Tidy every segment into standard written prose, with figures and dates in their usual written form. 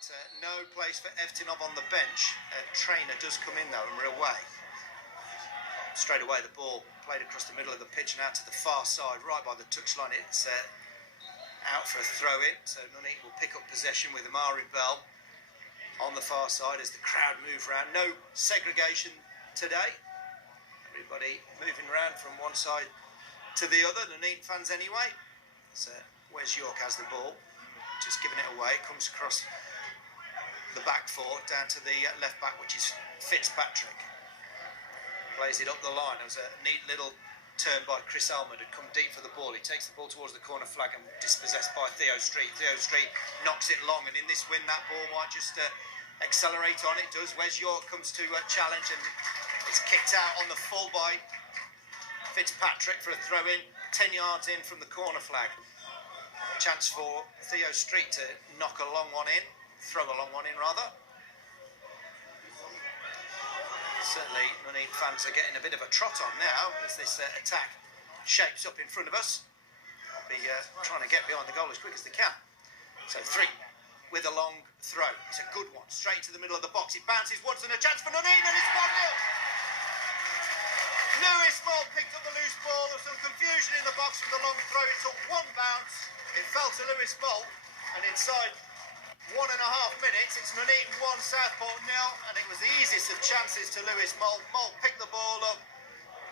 but no place for Evtinov on the bench. Trainer does come in though, and we're away. Straight away the ball played across the middle of the pitch and out to the far side, right by the touchline. It's out for a throw-in, so Nuneaton will pick up possession with Amari Bell on the far side as the crowd move around. No segregation today. Everybody moving around from one side to the other. Nuneaton fans anyway. So Wes York has the ball, just giving it away. It comes across the back four down to the left back, which is Fitzpatrick. Plays it up the line. It was a neat little turn by Chris Almond, had come deep for the ball. He takes the ball towards the corner flag and dispossessed by Theo Street. Theo Street knocks it long, and in this win that ball might just accelerate on. It does. Wes York comes to challenge, and it's kicked out on the full by Fitzpatrick for a throw-in, 10 yards in from the corner flag. A chance for Theo Street to knock a long one in, throw a long one in rather. Certainly Nuneaton fans are getting a bit of a trot on now as this attack shapes up in front of us. They'll be trying to get behind the goal as quick as they can. So 3 with a long throw. It's a good one, straight to the middle of the box. It bounces once and a chance for Nuneaton, and it's 1-0. Lewis Moll picked up the loose ball. There was some confusion in the box from the long throw. It took one bounce. It fell to Lewis Moll, and inside 1.5 minutes, it's Nuneaton 1, Southport 0, and it was the easiest of chances to Lewis Moll. Moll picked the ball up,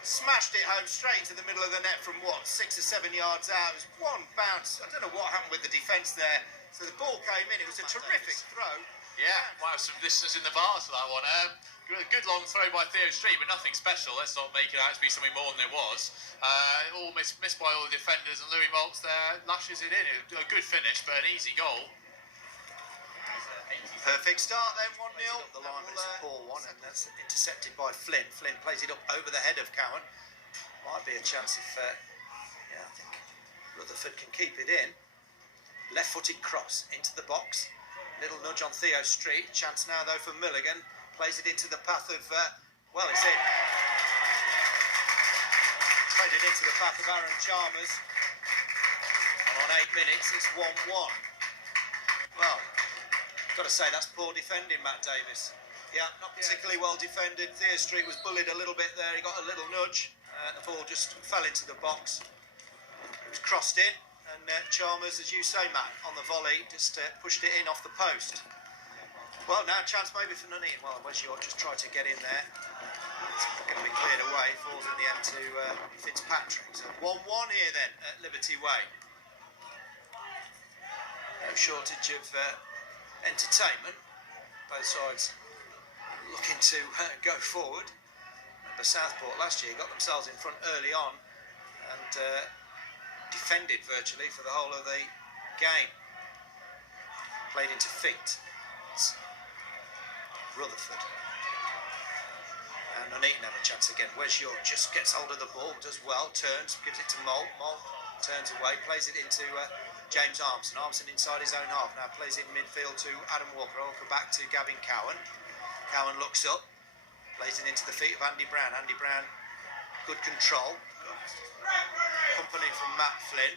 smashed it home straight into the middle of the net from 6 or 7 yards out. It was one bounce. I don't know what happened with the defence there. So the ball came in. It was a terrific throw. Yeah, might have some listeners in the bar to that one. Good long throw by Theo Street, but nothing special. Let's not make it out to be something more than it was. All missed by all the defenders, and Louis Maltz there lashes it in. A good finish, but an easy goal. Perfect start then, 1-0. The line, but it's a poor one, and that's intercepted by Flynn. Flynn plays it up over the head of Cowan. Might be a chance if, I think Rutherford can keep it in. Left-footed cross into the box. Little nudge on Theo Street. Chance now though for Milligan. Plays it into the path of, it's in. Played it into the path of Aaron Chalmers. And on 8 minutes, it's 1-1. Well, got to say, that's poor defending, Matt Davis. Yeah, not particularly well defended. Theo Street was bullied a little bit there. He got a little nudge. The ball just fell into the box. It was crossed in, and Chalmers, as you say, Matt, on the volley, just pushed it in off the post. Well, now a chance maybe for Nuneaton. Well, Wes York just tried to get in there. It's going to be cleared away. Falls in the end to Fitzpatrick. So 1-1 here then at Liberty Way. No shortage of entertainment. Both sides looking to go forward. Remember Southport last year got themselves in front early on and defended virtually for the whole of the game. Played into feet. It's Rutherford. And Nuneaton have a chance again. Wes York just gets hold of the ball, does well, turns, gives it to Moll. Moll turns away, plays it into James Armson. Armson inside his own half now, plays it in midfield to Adam Walker. Walker back to Gavin Cowan. Cowan looks up, plays it into the feet of Andy Brown. Andy Brown, good control. Company from Matt Flynn.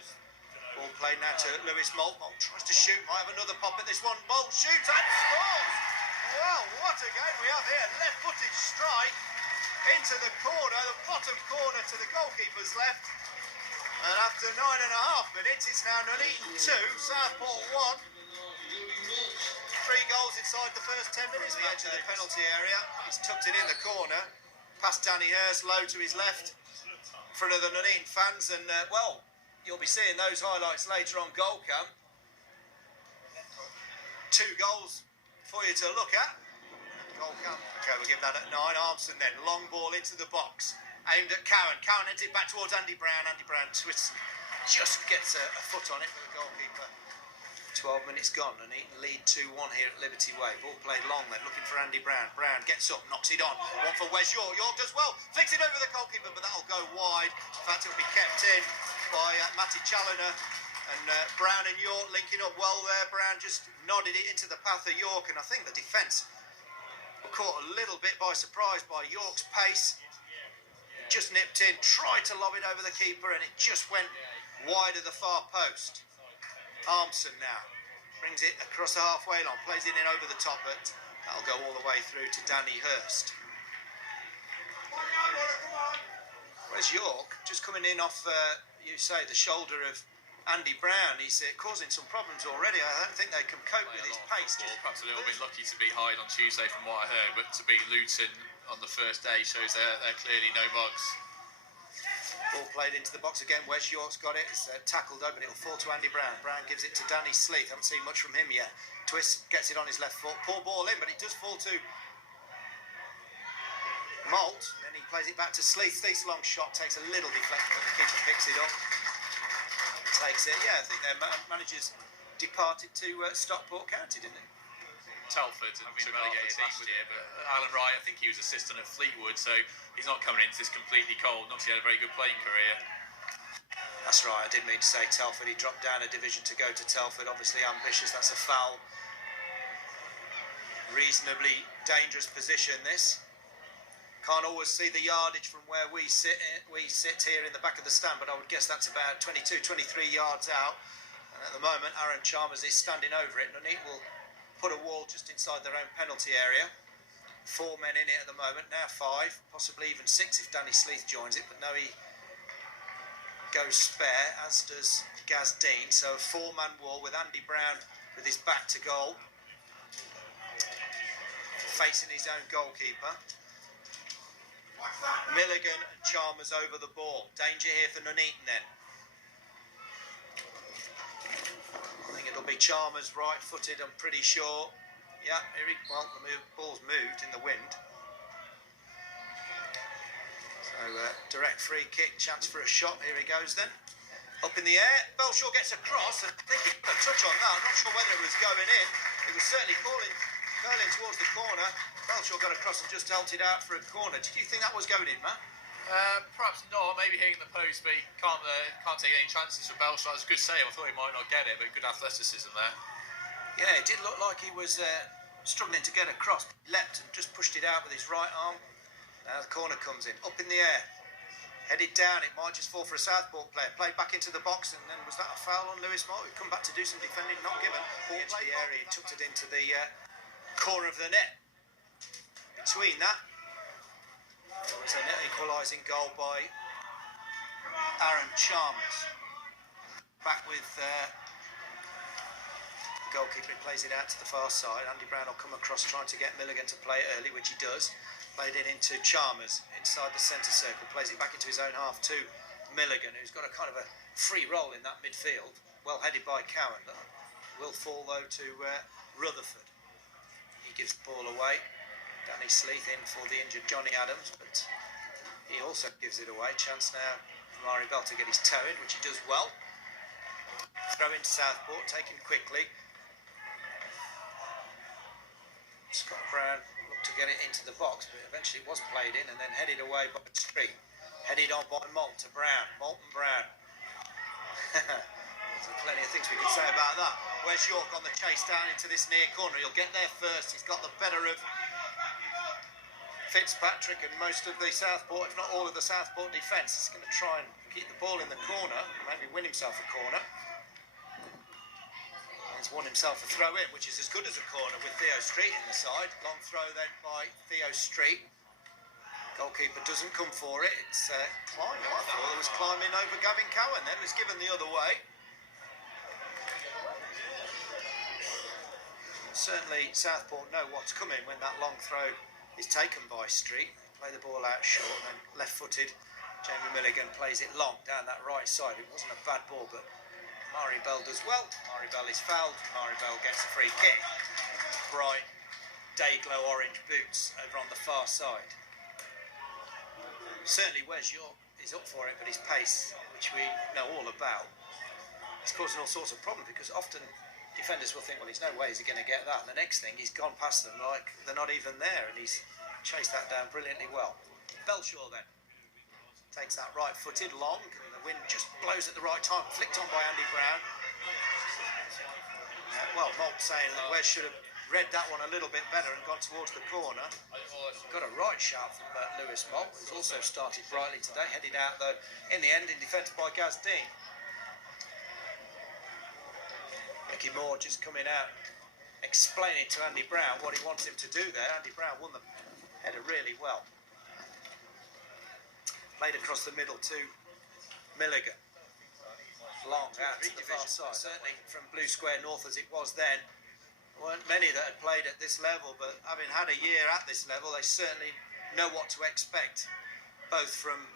Ball played now to Lewis Moll. Moll tries to shoot, might have another pop at this one. Moll shoots and scores! Well, what a game we have here. Left-footed strike into the corner, the bottom corner to the goalkeeper's left. And after 9.5 minutes, it's now Nuneaton 2, Southport 1. 3 goals inside the first 10 minutes. The edge of the penalty area. He's tucked it in the corner. Past Danny Hurst, low to his left. In front of the Nuneaton fans. And, you'll be seeing those highlights later on Goalcam. 2 goals for you to look at. Goalcam. Okay, we'll give that at 9. Armson then. Long ball into the box. Aimed at Cowan. Cowan heads it back towards Andy Brown. Andy Brown twists and just gets a foot on it for the goalkeeper. 12 minutes gone, and Nuneaton lead 2-1 here at Liberty Way. Ball played long then, looking for Andy Brown. Brown gets up, knocks it on. One for Wes York. York does well. Flicks it over the goalkeeper, but that'll go wide. In fact, it'll be kept in by Matty Challoner. And Brown and York linking up well there. Brown just nodded it into the path of York, and I think the defence were caught a little bit by surprise by York's pace. Just nipped in, tried to lob it over the keeper, and it just went wide of the far post. Armson now. brings it across the halfway line, plays it in over the top, but that'll go all the way through to Danny Hurst. Where's York? Just coming in off, you say, the shoulder of Andy Brown. He's causing some problems already. I don't think they can cope with his pace. Perhaps a little bit lucky to beat Hyde on Tuesday from what I heard, but to beat Luton on the first day shows they're clearly no mugs. Ball played into the box again. Wes York's got it. It's tackled open. It'll fall to Andy Brown. Brown gives it to Danny Sleeth. Haven't seen much from him yet. Twist gets it on his left foot. Poor ball in, but it does fall to Malt. Then he plays it back to Sleeth. Sleeth's long shot takes a little deflection, but the keeper picks it up. Takes it. Yeah, I think their managers departed to Stockport County, didn't they? Telford and took relegated last year, but Alan Wright, I think he was assistant at Fleetwood, so he's not coming into this completely cold. Obviously, had a very good playing career. That's right. I didn't mean to say Telford. He dropped down a division to go to Telford. Obviously ambitious. That's a foul. Reasonably dangerous position. This can't always see the yardage from where we sit here in the back of the stand, but I would guess that's about 22, 23 yards out. And at the moment, Aaron Chalmers is standing over it. Nuneaton will put a wall just inside their own penalty area. 4 men in it at the moment, now 5, possibly even 6 if Danny Sleeth joins it, but no, he goes spare, as does Gaz Dean. So a 4-man wall with Andy Brown with his back to goal, facing his own goalkeeper. Milligan and Chalmers over the ball. Danger here for Nuneaton then. I think it'll be Chalmers right-footed, I'm pretty sure. Yeah, the ball's moved in the wind. So direct free kick, chance for a shot. Here he goes then. Up in the air, Belshaw gets across. I think he put a touch on that. I'm not sure whether it was going in. It was certainly curling towards the corner. Belshaw got across and just held it out for a corner. Did you think that was going in, Matt? Perhaps not, maybe hitting the post, but he can't take any chances for Belshaw. It was a good save. I thought he might not get it, but good athleticism there. Yeah, it did look like he was struggling to get across. Leapt and just pushed it out with his right arm. Now the corner comes in, up in the air, headed down. It might just fall for a Southport player. Played back into the box, and then was that a foul on Lewis Moore? He'd come back to do some defending, not given. Ball into the area, he tucked it into the corner of the net. Between that, there was an equalising goal by Aaron Chalmers. Back with goalkeeper, plays it out to the far side. Andy Brown will come across trying to get Milligan to play it early, which he does. Played it into Chalmers inside the centre circle, plays it back into his own half to Milligan, who's got a kind of a free role in that midfield. Well headed by Cowan. Will fall though to Rutherford. He gives the ball away. Danny Sleeth in for the injured Johnny Adams, but he also gives it away. Chance now for Murray Bell to get his toe in, which he does well. Throw into Southport, taken quickly. Scott Brown looked to get it into the box, but eventually it was played in and then headed away by Street. Headed on by Malt to Brown. Malt and Brown. There's plenty of things we can say about that. Where's York on the chase down into this near corner? He'll get there first. He's got the better of Fitzpatrick and most of the Southport, if not all of the Southport defence. He's going to try and keep the ball in the corner, maybe win himself a corner. He's won himself a throw in, which is as good as a corner with Theo Street in the side. Long throw then by Theo Street. Goalkeeper doesn't come for it. It's climbing. I thought it was climbing over Gavin Cowan then. It was given the other way. Certainly Southport know what's coming when that long throw is taken by Street. Play the ball out short and then left-footed Jamie Milligan plays it long down that right side. It wasn't a bad ball, but Murray Bell does well. Murray Bell is fouled. Murray Bell gets a free kick. Bright, day-glow orange boots over on the far side. Certainly Wes York is up for it, but his pace, which we know all about, is causing all sorts of problems because often defenders will think, well, there's no way he's going to get that. And the next thing, he's gone past them like they're not even there, and he's chased that down brilliantly well. Belshaw then takes that right-footed long, and the wind just blows at the right time, flicked on by Andy Brown. Well, Malt saying that Wes should have read that one a little bit better and gone towards the corner. Got a right shout from Lewis Malt, who's also started brightly today, headed out though in the end in defence by Gaz Dean. Mickey Moore just coming out, explaining to Andy Brown what he wants him to do there. Andy Brown won the header really well. Played across the middle to Milligan. Long out to the far side. Certainly from Blue Square North as it was then, there weren't many that had played at this level, but having had a year at this level, they certainly know what to expect, both from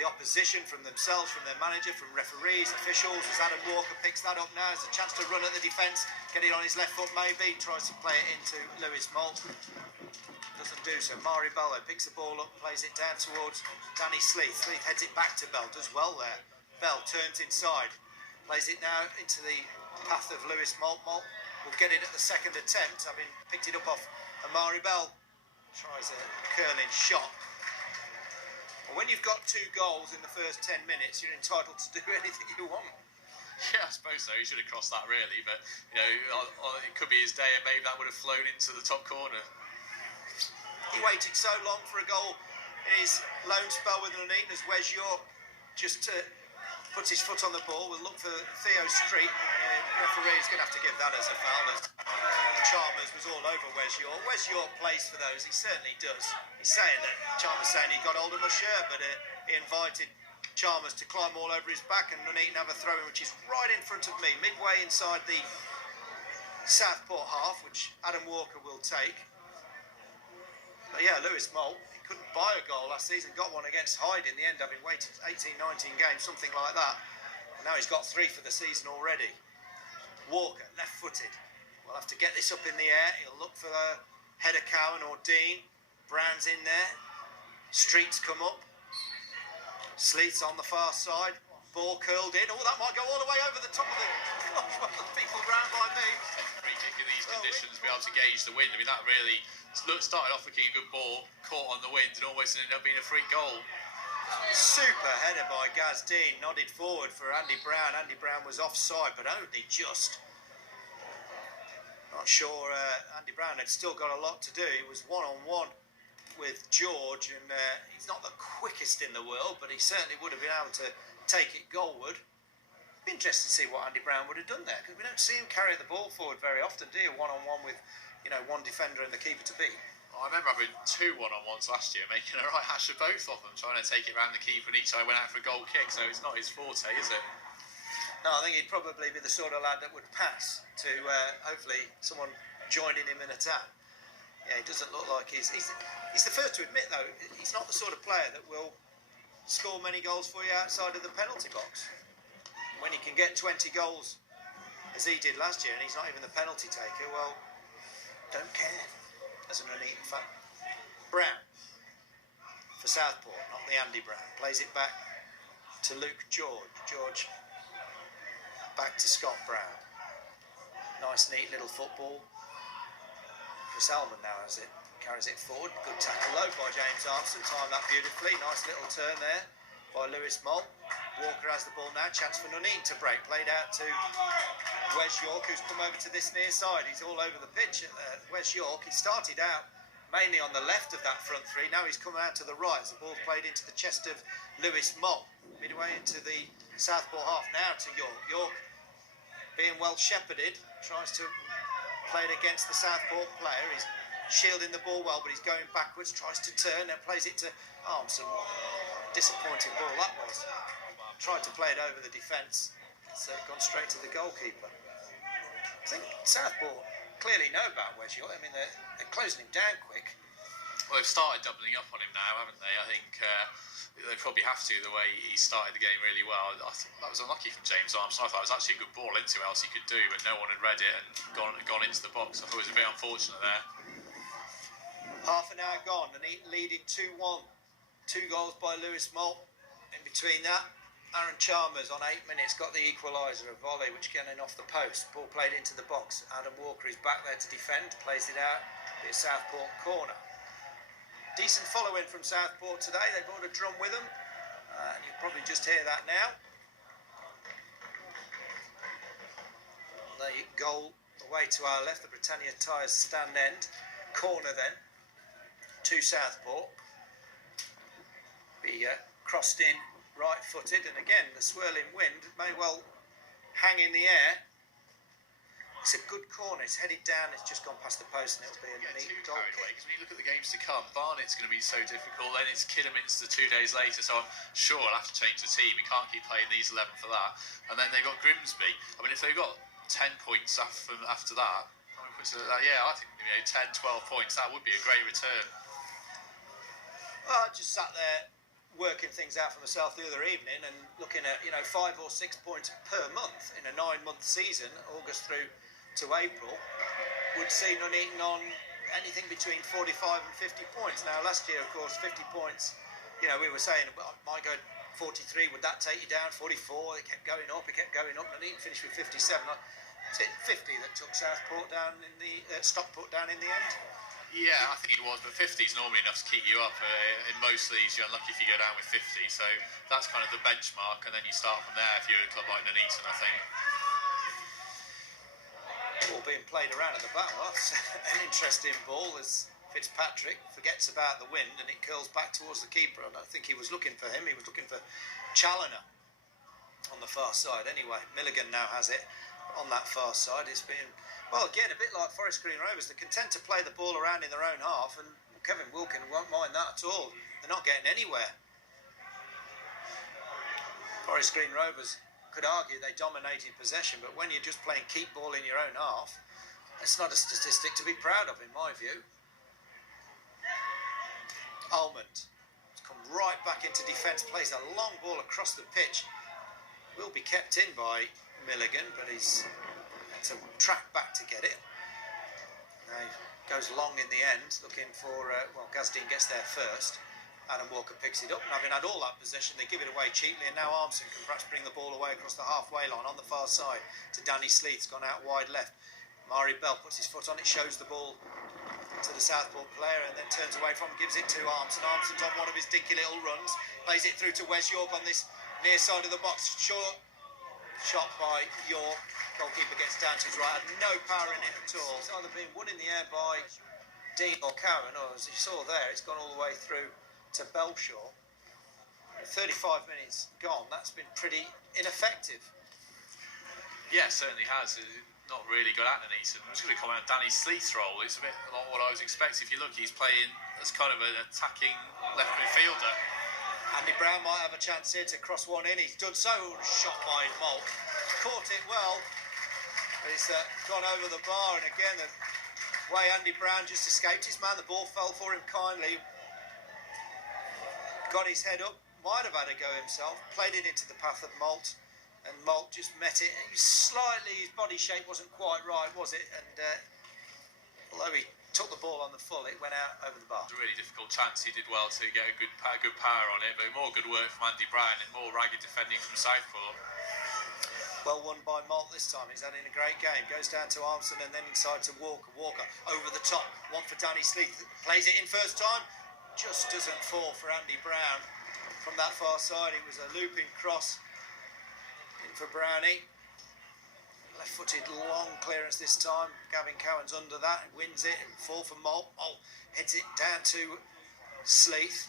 the opposition, from themselves, from their manager, from referees, officials. As Adam Walker picks that up now, has a chance to run at the defence, get it on his left foot maybe, tries to play it into Lewis Malt. Doesn't do so. Mari Bello picks the ball up, plays it down towards Danny Sleeth. Sleeth heads it back to Bell, does well there. Bell turns inside, plays it now into the path of Lewis Malt. Malt will get it at the second attempt, having picked it up off Amari Bell. Tries a curling shot. Well, when you've got 2 goals in the first 10 minutes, you're entitled to do anything you want. Yeah, I suppose so. He should have crossed that really, but you know, it could be his day, and maybe that would have flown into the top corner. He waited so long for a goal in his loan spell with Nuneaton as Wes York just puts his foot on the ball. We'll look for Theo Street. Referee is going to have to give that as a foul, as Chalmers was all over Wes York. Wes York plays for those, he certainly does. He's saying that Chalmers saying he got hold of my shirt, but he invited Chalmers to climb all over his back, and Nuneaton have a throw in which is right in front of me, midway inside the Southport half, which Adam Walker will take. But yeah, Lewis Malt, he couldn't buy a goal last season, got one against Hyde in the end, having waited 18, 19 games, something like that. And now he's got 3 for the season already. Walker, left-footed, will have to get this up in the air. He'll look for header Cowan or Dean. Brown's in there. Streets come up. Sleeth's on the far side. Ball curled in. Oh, that might go all the way over the top of the people round by me. Free kick in these conditions, be able to gauge the wind. I mean, that really started off looking a good ball, caught on the wind, and almost ended up being a free goal. Super header by Gaz Dean, nodded forward for Andy Brown. Andy Brown was offside, but only just. Not sure Andy Brown had still got a lot to do. He was one-on-one with George, and he's not the quickest in the world, but he certainly would have been able to take it goalward. Be interested to see what Andy Brown would have done there, because we don't see him carry the ball forward very often, do you? One-on-one with, you know, one defender and the keeper to beat. I remember having 2 one-on-ones last year, making a right hash of both of them, trying to take it round the keeper, and each time went out for a goal kick, so it's not his forte, is it? No, I think he'd probably be the sort of lad that would pass to hopefully someone joining him in attack. Yeah, he doesn't look like he's the first to admit, though, he's not the sort of player that will score many goals for you outside of the penalty box. When he can get 20 goals, as he did last year, and he's not even the penalty taker, well, don't care, as an Nuneaton fan. Brown, for Southport, not the Andy Brown, plays it back to Luke George. George, back to Scott Brown. Nice, neat little football. Chris Alman now has it, carries it forward. Good tackle low by James Armstrong, timed that beautifully. Nice little turn there by Lewis Malt. Walker has the ball now, chance for Nuneaton to break. Played out to Wes York, who's come over to this near side. He's all over the pitch. Wes York, he started out mainly on the left of that front 3. Now he's come out to the right as the ball's played into the chest of Lewis Malt. Midway into the Southport half now to York. York, being well shepherded, tries to play it against the Southport player. He's shielding the ball well, but he's going backwards, tries to turn, and plays it to Armstrong. Disappointing ball that was. Tried to play it over the defence. It's gone straight to the goalkeeper. I think Southport clearly know about Wes York. I mean, they're closing him down quick. Well, they've started doubling up on him now, haven't they? I think they probably have to, the way he started the game really well. I thought that was unlucky from James Armstrong. I thought it was actually a good ball into else he could do, but no one had read it and gone into the box. I thought it was a bit unfortunate there. Half an hour gone, and leading 2-1. 2 goals by Lewis Malt. In between that, Aaron Chalmers on 8 minutes got the equaliser, a volley which came in off the post. Ball played into the box. Adam Walker is back there to defend, plays it out. It's Southport corner. Decent follow-in from Southport today. They brought a drum with them, and you'll probably just hear that now. The goal away to our left, the Britannia Tyres stand end. Corner then to Southport. Be crossed in right-footed, and again the swirling wind may well hang in the air. It's a good corner. It's headed down. It's just gone past the post, and it'll be a neat goal kick. Because when you look at the games to come, Barnet's going to be so difficult. Then it's Kidderminster 2 days later. So I'm sure I'll have to change the team. We can't keep playing these 11 for that. And then they've got Grimsby. I mean, if they've got 10 points after that, I think 10, 12 points. That would be a great return. Well, I just sat there working things out for myself the other evening and looking at 5 or 6 points per month in a 9-month season, August through to April, would see Nuneaton on anything between 45 and 50 points. Now, last year, of course, 50 points, we were saying, well, it might go 43, would that take you down? 44, it kept going up, Nuneaton finished with 57. Was it 50 that took Southport down in the, Stockport down in the end? Yeah, I think it was, but 50 is normally enough to keep you up. In most leagues, you're unlucky if you go down with 50, so that's kind of the benchmark, and then you start from there if you're a club like Nuneaton, I think. Ball being played around at the back. Well, that's an interesting ball as Fitzpatrick forgets about the wind and it curls back towards the keeper. I don't think he was looking for him. He was looking for Challoner on the far side. Anyway, Milligan now has it on that far side. It's been, well, again, a bit like Forest Green Rovers. They're content to play the ball around in their own half, and Kevin Wilkin won't mind that at all. They're not getting anywhere. Forest Green Rovers could argue they dominated possession, but when you're just playing keep ball in your own half, it's not a statistic to be proud of, in my view. Almond has come right back into defence, plays a long ball across the pitch. Will be kept in by Milligan, but he's had to track back to get it. Now he goes long in the end, looking for, Gazdine gets there first. Adam Walker picks it up, and having had all that possession, they give it away cheaply, and now Armson can perhaps bring the ball away across the halfway line on the far side to Danny Sleeth's gone out wide left. Mari Bell puts his foot on it, shows the ball to the Southport player, and then turns away from him, gives it to Armson. Armson's on one of his dinky little runs, plays it through to Wes York on this near side of the box. Short shot by York. Goalkeeper gets down to his right, had no power in it at all. It's either been won in the air by Dean or Cowan, or as you saw there, it's gone all the way through to Belshaw. 35 minutes gone. That's been pretty ineffective. Yeah, certainly has. Not really got at Nuneaton. I'm just going to comment on Danny Sleeth's role. It's a bit not what I was expecting. If you look, he's playing as kind of an attacking left midfielder. Andy Brown might have a chance here to cross one in. He's done so. Shot by Malk. Caught it well, but it's gone over the bar. And again, the way Andy Brown just escaped his man. The ball fell for him kindly. Got his head up, might have had a go himself, played it into the path of Malt, and Malt just met it. His body shape wasn't quite right, was it? And although he took the ball on the full, it went out over the bar. It was a really difficult chance. He did well to get a good power on it, but more good work from Andy Brown and more ragged defending from Southport. Well won by Malt this time. He's had in a great game. Goes down to Armson and then inside to Walker. Walker over the top. One for Danny Sleeth. Plays it in first time. Just doesn't fall for Andy Brown from that far side. It was a looping cross in for Brownie. Left-footed long clearance this time. Gavin Cowan's under that, wins it. Fall for Malt. Malt heads it down to Sleeth.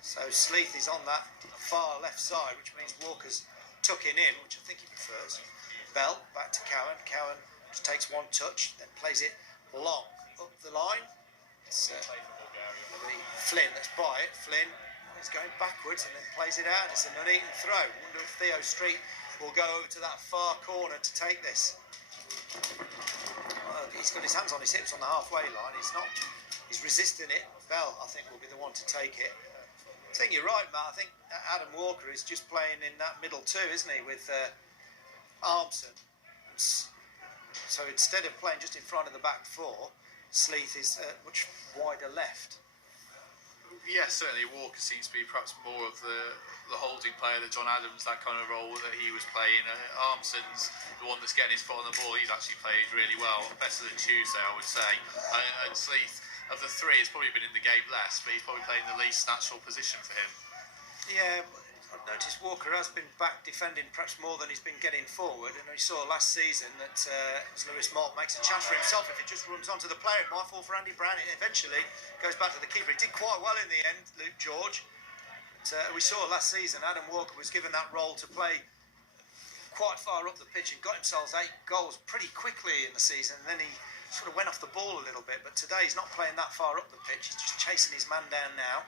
So Sleeth is on that far left side, which means Walker's tucking in, which I think he prefers. Bell back to Cowan. Cowan just takes one touch, then plays it long up the line. It's Flynn that's by it. Flynn is going backwards and then plays it out. It's a Nuneaton throw. I wonder if Theo Street will go over to that far corner to take this. Well, he's got his hands on his hips on the halfway line. He's resisting it. Bell, I think, will be the one to take it. I think you're right, Matt. I think Adam Walker is just playing in that middle too, isn't he, with Armson. So instead of playing just in front of the back four, Sleeth is much wider left. Yeah, certainly Walker seems to be perhaps more of the holding player that John Adams, that kind of role that he was playing. Armson's the one that's getting his foot on the ball. He's actually played really well, better than Tuesday, I would say. And Sleeth, of the three, has probably been in the game less, but he's probably playing the least natural position for him. Yeah, I've noticed Walker has been back defending perhaps more than he's been getting forward, and we saw last season that as Lewis Malt makes a chance for himself, if it just runs onto the player, it might fall for Andy Brown. It eventually goes back to the keeper. He did quite well in the end, Luke George. But, we saw last season Adam Walker was given that role to play quite far up the pitch and got himself 8 goals pretty quickly in the season, and then he sort of went off the ball a little bit. But today he's not playing that far up the pitch, he's just chasing his man down now.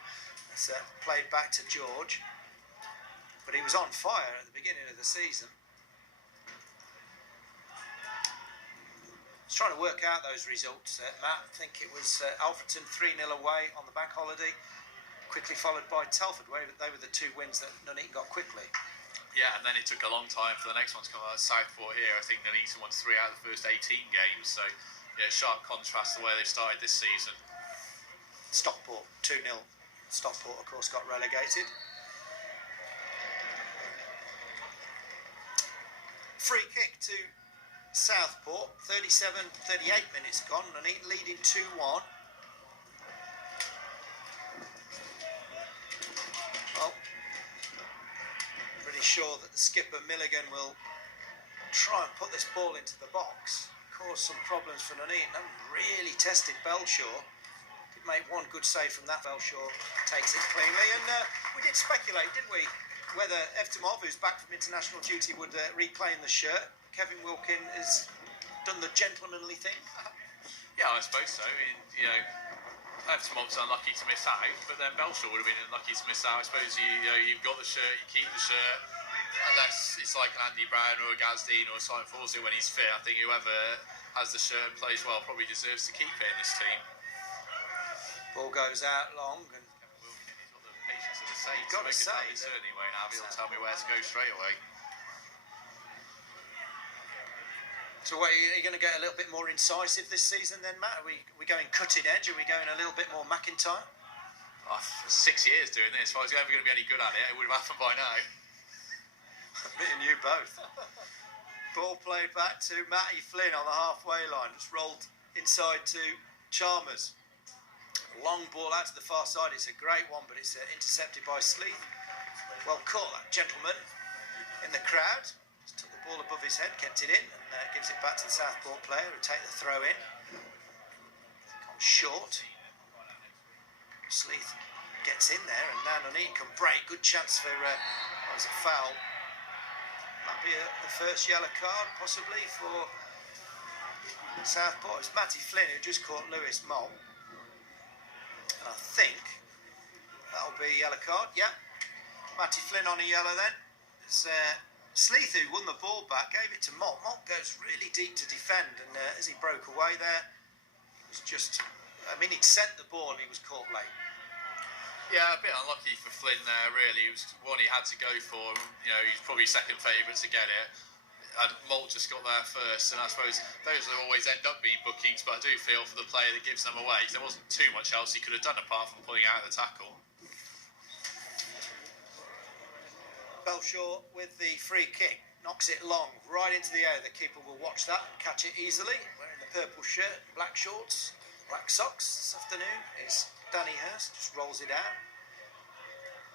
It's played back to George, but he was on fire at the beginning of the season. Trying to work out those results, Matt. I think it was Alfreton 3-0 away on the bank holiday, quickly followed by Telford, where they were the 2 wins that Nuneaton got quickly. Yeah, and then it took a long time for the next one to come out. Southport here, I think Nuneaton won 3 out of the first 18 games, so yeah, sharp contrast to the way they started this season. Stockport 2-0. Stockport, of course, got relegated. Free kick to Southport, 38 minutes gone, and leading 2-1. Well, pretty sure that the skipper Milligan will try and put this ball into the box, cause some problems for Nuneaton. Haven't really tested Belshaw. Did make one good save from that. Belshaw takes it cleanly, and we did speculate, didn't we, whether Eftimov, who's back from international duty, would reclaim the shirt. Kevin Wilkin has done the gentlemanly thing. Yeah, I suppose so. I mean, you know, Eftimov's unlucky to miss out, but then Belshaw would have been unlucky to miss out. I suppose you've got the shirt, you keep the shirt, unless it's like an Andy Brown or a Gazdine or a Simon Forsey when he's fit. I think whoever has the shirt and plays well probably deserves to keep it in this team. Ball goes out long, and Kevin Wilkin, he's got the patience of the saint. Got to say, certainly won't have. He'll tell me where to go straight away. So what, are you going to get a little bit more incisive this season then, Matt? Are we going cutting edge? Are we going a little bit more McIntyre? Oh, 6 years doing this. If I was ever going to be any good at it, it would have happened by now. Me and you both. Ball played back to Matty Flynn on the halfway line. It's rolled inside to Chalmers. Long ball out to the far side. It's a great one, but it's intercepted by Sleeth. Well caught, that gentleman in the crowd. Just took the ball above his head, kept it in, and gives it back to the Southport player who take the throw in. Gone short. Sleeth gets in there, and now Nuneaton can break. Good chance for what was a foul. Might be the first yellow card, possibly, for Southport. It's Matty Flynn who just caught Lewis Moll. And I think that'll be a yellow card. Yeah. Matty Flynn on a yellow then. It's Sleeth, who won the ball back, gave it to Mott. Mott goes really deep to defend, and as he broke away there, it was just, I mean, he'd sent the ball and he was caught late. Yeah, a bit unlucky for Flynn there, really. It was one he had to go for. You know, he's probably second favourite to get it. And Malt just got there first, and I suppose those will always end up being bookings, but I do feel for the player that gives them away, because there wasn't too much else he could have done apart from pulling out the tackle. Belshaw with the free kick, knocks it long, right into the air. The keeper will watch that and catch it easily. Wearing the purple shirt, black shorts, black socks this afternoon is Danny Hurst, just rolls it out.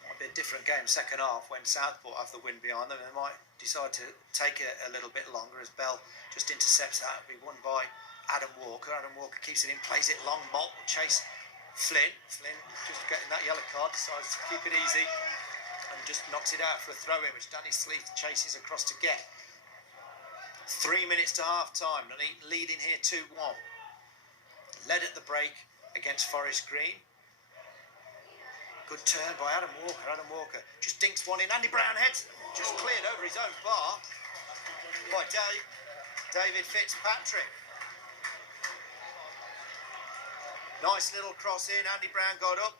Might be a different game second half when Southport have the wind behind them. They might decide to take it a little bit longer as Bell just intercepts that. It'll be won by Adam Walker. Adam Walker keeps it in, plays it long. Malt will chase Flynn. Flynn just getting that yellow card, decides to keep it easy and just knocks it out for a throw-in, which Danny Sleeth chases across to get. 3 minutes to half-time, and leading here 2-1. Led at the break against Forest Green. Good turn by Adam Walker. Adam Walker just dinks one in. Andy Brown heads, just cleared over his own bar by David Fitzpatrick. Nice little cross in. Andy Brown got up.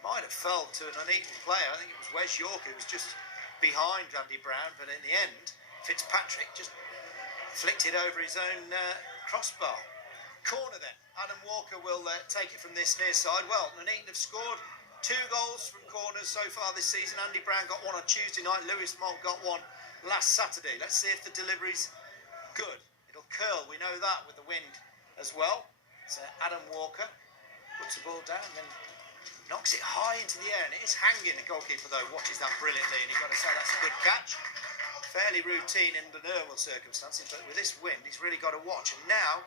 Might have fell to an unequal player. I think it was Wes York who was just behind Andy Brown, but in the end, Fitzpatrick just flicked it over his own crossbar. Corner then. Adam Walker will take it from this near side. Well, Nuneaton have scored 2 goals from corners so far this season. Andy Brown got one on Tuesday night. Lewis Malt got one last Saturday. Let's see if the delivery's good. It'll curl, we know that, with the wind as well. So Adam Walker puts the ball down and then knocks it high into the air, and it is hanging. The goalkeeper, though, watches that brilliantly, and you've got to say that's a good catch. Fairly routine in the normal circumstances, but with this wind, he's really got to watch. And now,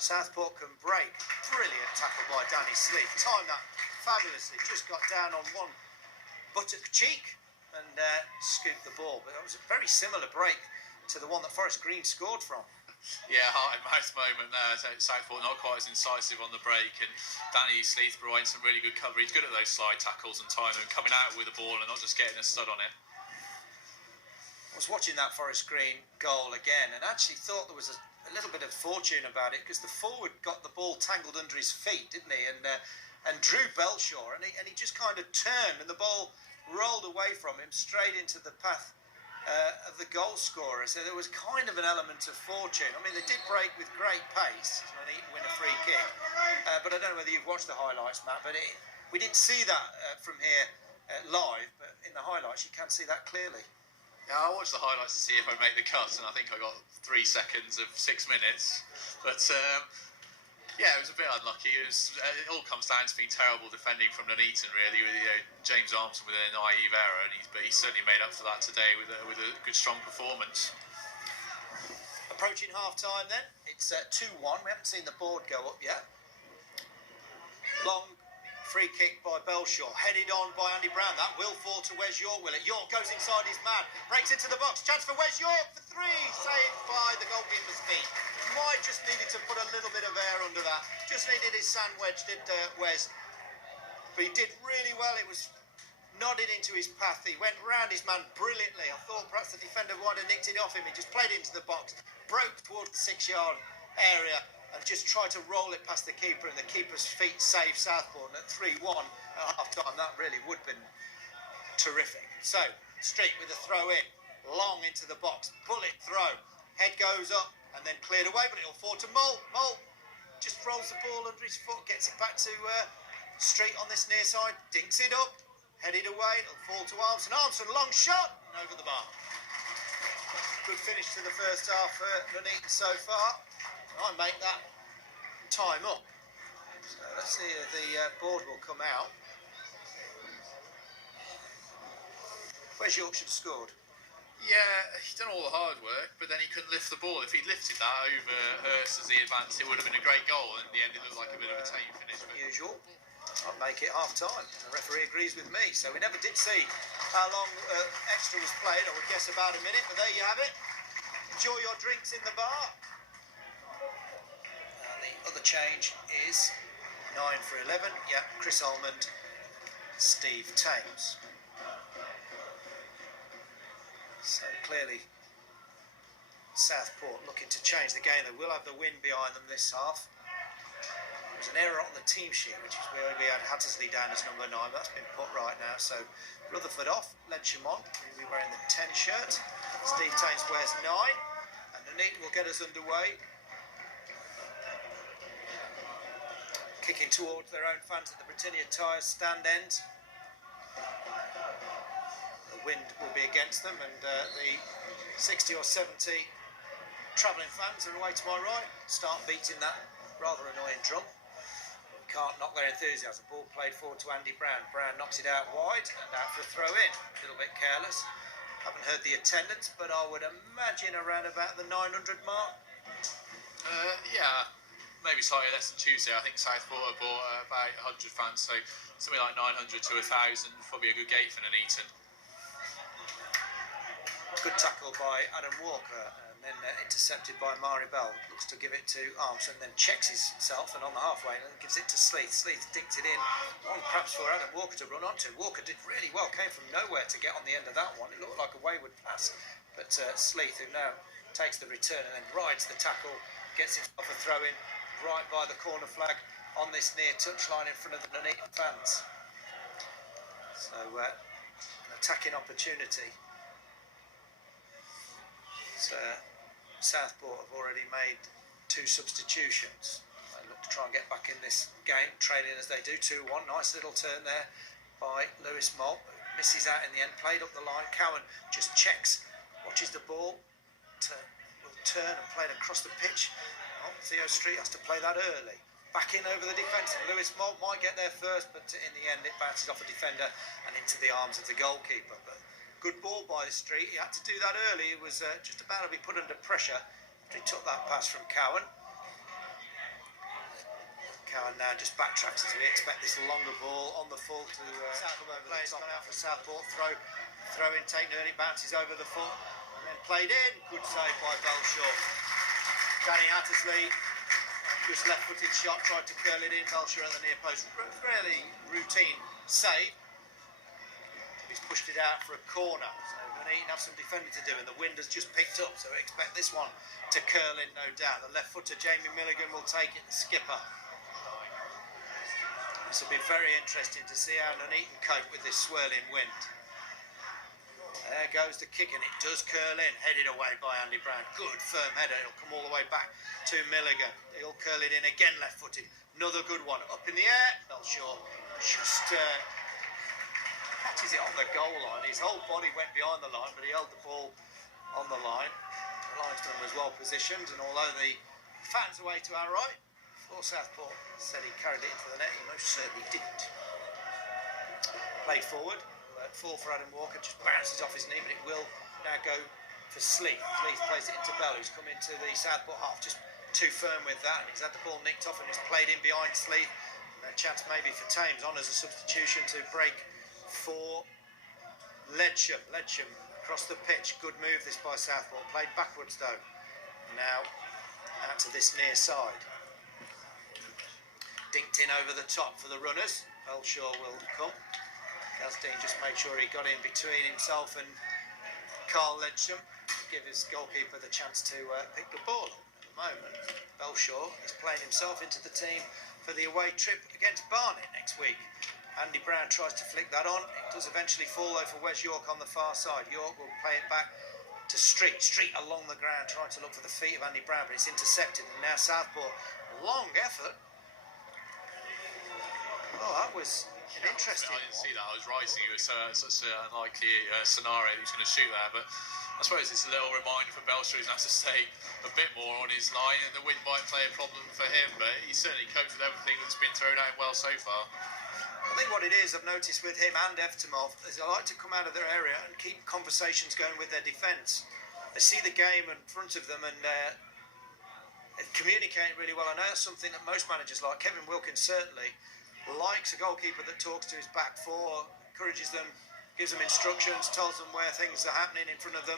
Southport can break. Brilliant tackle by Danny Sleeth. Timed that fabulously. Just got down on one buttock cheek, and scooped the ball. But it was a very similar break to the one that Forest Green scored from. Yeah, heart and mouth moment there. Southport not quite as incisive on the break, and Danny Sleeth providing some really good cover. He's good at those slide tackles and timing, and coming out with the ball and not just getting a stud on it. I was watching that Forest Green goal again and actually thought there was a little bit of fortune about it, because the forward got the ball tangled under his feet, didn't he? And Drew Belshaw, and he just kind of turned and the ball rolled away from him straight into the path of the goal scorer. So there was kind of an element of fortune. I mean, they did break with great pace and win a free kick. But I don't know whether you've watched the highlights, Matt, but we didn't see that from here live, but in the highlights you can see that clearly. Yeah, I watched the highlights to see if I make the cut, and I think I got 3 seconds of 6 minutes. But yeah, it was a bit unlucky. It all comes down to being terrible defending from Nuneaton, really. With James Armstrong with a naive error, but he certainly made up for that today with a good, strong performance. Approaching half time then, it's 2-1. We haven't seen the board go up yet. Long free kick by Belshaw, headed on by Andy Brown. That will fall to Wes York, will it? York goes inside his man, breaks into the box, chance for Wes York for 3, saved by the goalkeeper's feet. Might just needed to put a little bit of air under that. Just needed his sand wedge, did Wes. But he did really well. It was nodded into his path. He went round his man brilliantly. I thought perhaps the defender might have nicked it off him. He just played into the box, broke towards the 6-yard area, and just tried to roll it past the keeper, and the keeper's feet saved Southport. And at 3-1 at half-time, that really would have been terrific. So, Street with a throw in, long into the box, bullet throw, head goes up, and then cleared away, but it'll fall to Mole. Mole just rolls the ball under his foot, gets it back to Street on this near side, dinks it up, headed away, it'll fall to Armstrong. Armstrong, long shot, and over the bar. Good finish to the first half for Nuneaton so far. I make that time up. So let's see if the board will come out. Where's York should have scored? Yeah, he's done all the hard work, but then he couldn't lift the ball. If he'd lifted that over Hurst as he advanced, it would have been a great goal. And in the end, it looked like a bit of a tame finish. Usual. I'll make it half time. The referee agrees with me. So we never did see how long extra was played. I would guess about a minute, but there you have it. Enjoy your drinks in the bar. The other change is 9 for 11. Yeah, Chris Almond, Steve Thames. So clearly Southport looking to change the game. They will have the win behind them this half. There's an error on the team sheet, which is where we had Hattersley down as number 9. That's been put right now. So Rutherford off, Ledsham on. We'll be wearing the 10 shirt. Steve Thames wears 9. And Nuneaton will get us underway. Kicking towards their own fans at the Britannia Tyres stand end. The wind will be against them, and the 60 or 70 travelling fans are away to my right. Start beating that rather annoying drum. Can't knock their enthusiasm. Ball played forward to Andy Brown. Brown knocks it out wide and out for a throw in. A little bit careless. Haven't heard the attendance, but I would imagine around about the 900 mark. Yeah. Maybe slightly less than Tuesday. I think Southport have bought about 100 fans, so something like 900 to 1,000, probably a good gate for Nuneaton. Good tackle by Adam Walker, and then intercepted by Mari Bell. Looks to give it to Armstrong, then checks himself, and on the halfway, and gives it to Sleeth. Sleeth dinked it in. One perhaps for Adam Walker to run onto. Walker did really well, came from nowhere to get on the end of that one. It looked like a wayward pass, but Sleeth, who now takes the return and then rides the tackle, gets himself a throw in right by the corner flag on this near touchline in front of the Nuneaton fans. So an attacking opportunity. So Southport have already made 2 substitutions. They look to try and get back in this game, trailing as they do. 2-1, nice little turn there by Lewis Mole. Misses out in the end, played up the line. Cowan just checks, watches the ball, will turn and play it across the pitch. Oh, Theo Street has to play that early. Back in over the defence. Lewis Mole might get there first, but in the end it bounces off a defender and into the arms of the goalkeeper. But good ball by Street. He had to do that early. He was just about to be put under pressure after he took that pass from Cowan. Cowan now just backtracks as we expect this longer ball on the full to Southport. Players gone out for Southport. Throw Throw in taken early, bounces over the foot, and then played in. Good save by Belshaw. Danny Hattersley, just left-footed shot, tried to curl it in. Belshaw at the near post. Really routine save. He's pushed it out for a corner. So Nuneaton have some defending to do, and the wind has just picked up. So we expect this one to curl in, no doubt. The left footer, Jamie Milligan, will take it, the skipper. This will be very interesting to see how Nuneaton cope with this swirling wind. There goes the kick, and it does curl in, headed away by Andy Brown. Good firm header, it'll come all the way back to Milligan. He'll curl it in again, left-footed. Another good one, up in the air. Belshaw just catches it on the goal line. His whole body went behind the line, but he held the ball on the line. The linesman was well positioned, and although the fans away to our right, for Southport said he carried it into the net, he most certainly didn't. Played forward. Fall for Adam Walker, just bounces off his knee, but it will now go for Sleeth. Sleeth plays it into Bell, who's come into the Southport half, just too firm with that, and he's had the ball nicked off and he's played in behind Sleeth. A chance maybe for Thames on as a substitution to break for Ledsham. Ledsham across the pitch, good move this by Southport, played backwards though. Now out to this near side. Dinked in over the top for the runners. Belshaw will come. Gasdeen just made sure he got in between himself and Carl Ledsham, give his goalkeeper the chance to pick the ball up. At the moment, Belshaw is playing himself into the team for the away trip against Barnet next week. Andy Brown tries to flick that on. It does eventually fall over Wes York on the far side. York will play it back to Street. Street along the ground trying to look for the feet of Andy Brown, but it's intercepted. And now Southport, long effort. Oh, that was an interesting I didn't see that. I was writing it was such an unlikely scenario he was going to shoot there, but I suppose it's a little reminder for Belshaw. He's going to have to stay a bit more on his line, and the wind might play a problem for him, but he certainly coped with everything that's been thrown at him well so far. I think what it is, I've noticed with him and Evtimov, is they like to come out of their area and keep conversations going with their defence. They see the game in front of them and communicate really well. I know that's something that most managers like. Kevin Wilkins certainly likes a goalkeeper that talks to his back four, encourages them, gives them instructions, tells them where things are happening in front of them.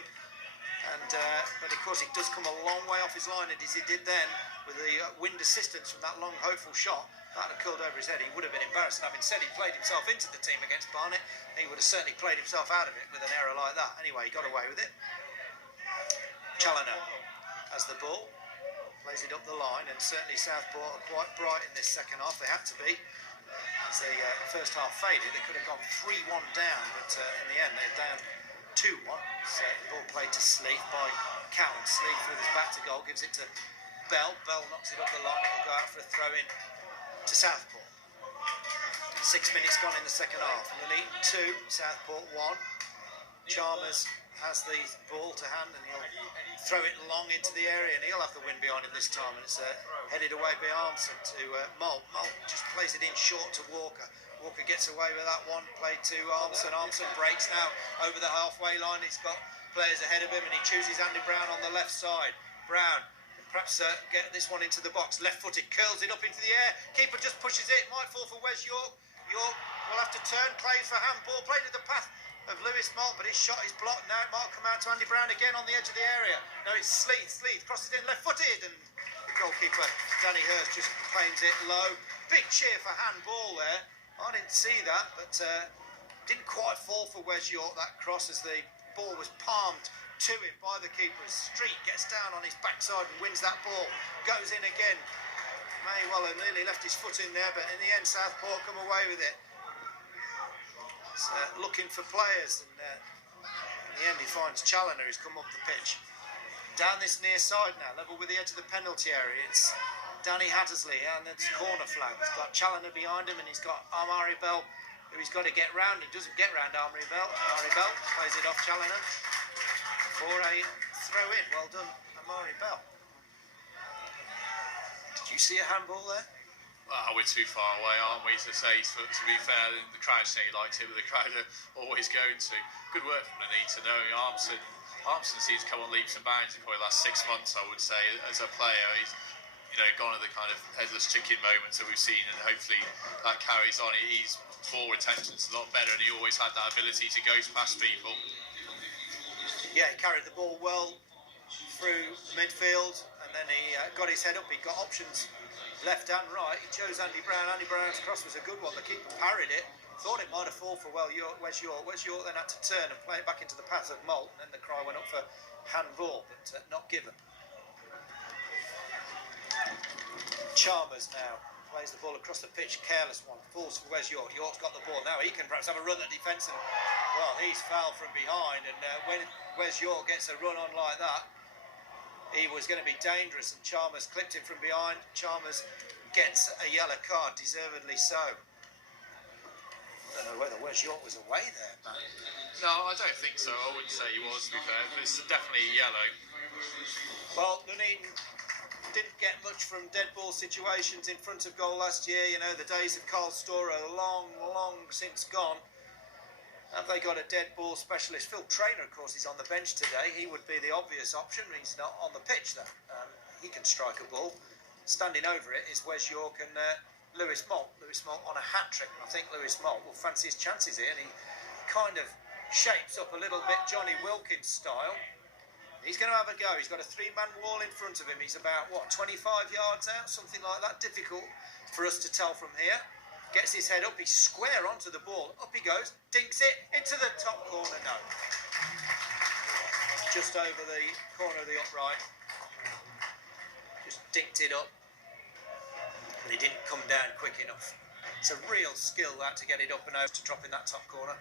And but of course it does come a long way off his line, and as he did then with the wind assistance from that long hopeful shot, that had curled over his head. He would have been embarrassed. Having said he played himself into the team against Barnet, he would have certainly played himself out of it with an error like that. Anyway, he got away with it. Challoner has the ball, plays it up the line, and certainly Southport are quite bright in this second half. They have to be. As the first half faded, they could have gone 3-1 down, but in the end they're down 2-1. So the ball played to Sleeth by Cowan. Sleeth with his back to goal gives it to Bell. Bell knocks it up the line. It'll go out for a throw in to Southport. 6 minutes gone in the second half. Nuneaton 2, Southport 1. Chalmers has the ball to hand, and he'll throw it long into the area, and he'll have the wind behind him this time, and it's headed away by Armson to Malt. Malt just plays it in short to Walker. Walker gets away with that one, played to Armson. Armson breaks now over the halfway line. He's got players ahead of him, and he chooses Andy Brown on the left side. Brown perhaps get this one into the box, left-footed, curls it up into the air. Keeper just pushes it, might fall for Wes York. York will have to turn, plays for handball, played to the path of Lewis Malt, but his shot is blocked. Now it might come out to Andy Brown again on the edge of the area. No, it's Sleeth. Sleeth crosses in left-footed, and the goalkeeper Danny Hurst just claims it low. Big cheer for handball there. I didn't see that, but didn't quite fall for Wes York, that cross, as the ball was palmed to him by the keeper. Street gets down on his backside and wins that ball. Goes in again. May well have nearly left his foot in there, but in the end Southport come away with it. Looking for players, and in the end he finds Challoner, who's come up the pitch. Down this near side now, level with the edge of the penalty area, it's Danny Hattersley, and it's corner flag. He's got Challoner behind him, and he's got Amari Bell, who he's got to get round. He doesn't get round Amari Bell. Amari Bell plays it off Challoner for a throw in. Well done, Amari Bell. Did you see a handball there? Well, we're too far away, aren't we, to say, to be fair. The crowd say he liked it, but the crowd are always going to. Good work from Nuneaton, knowing Armson seems to come on leaps and bounds in probably the last 6 months, I would say, as a player. He's gone are the kind of headless chicken moments that we've seen, and hopefully that carries on. His ball retention's a lot better, and he always had that ability to go past people. Yeah, he carried the ball well through midfield, and then he got his head up. He got options left and right. He chose Andy Brown. Andy Brown's cross was a good one. The keeper parried it. Thought it might have fallen for Wes York. Wes York then had to turn and play it back into the path of Malt, and then the cry went up for handball, but not given. Chalmers now plays the ball across the pitch, careless one, falls for Wes York. York's got the ball now. He can perhaps have a run at defence, and well, he's fouled from behind. And when Wes York gets a run on like that, he was going to be dangerous, and Chalmers clipped him from behind. Chalmers gets a yellow card, deservedly so. I don't know whether Wes York was away there, man. No, I don't think so. I wouldn't say he was, to be fair, but it's definitely yellow. Well, Nuneaton didn't get much from dead ball situations in front of goal last year. The days of Carl Storer are long since gone. Have they got a dead ball specialist? Phil Traynor, of course, is on the bench today. He would be the obvious option. He's not on the pitch, though. He can strike a ball. Standing over it is Wes York and Lewis Malt. Lewis Malt on a hat-trick. I think Lewis Malt will fancy his chances here, and he kind of shapes up a little bit Johnny Wilkins style. He's going to have a go. He's got a three-man wall in front of him. He's about, 25 yards out? Something like that. Difficult for us to tell from here. Gets his head up. He's square onto the ball. Up he goes. Dinks it into the top corner. No. Just over the corner of the upright. Just dinked it up. But he didn't come down quick enough. It's a real skill, that, to get it up and over to drop in that top corner.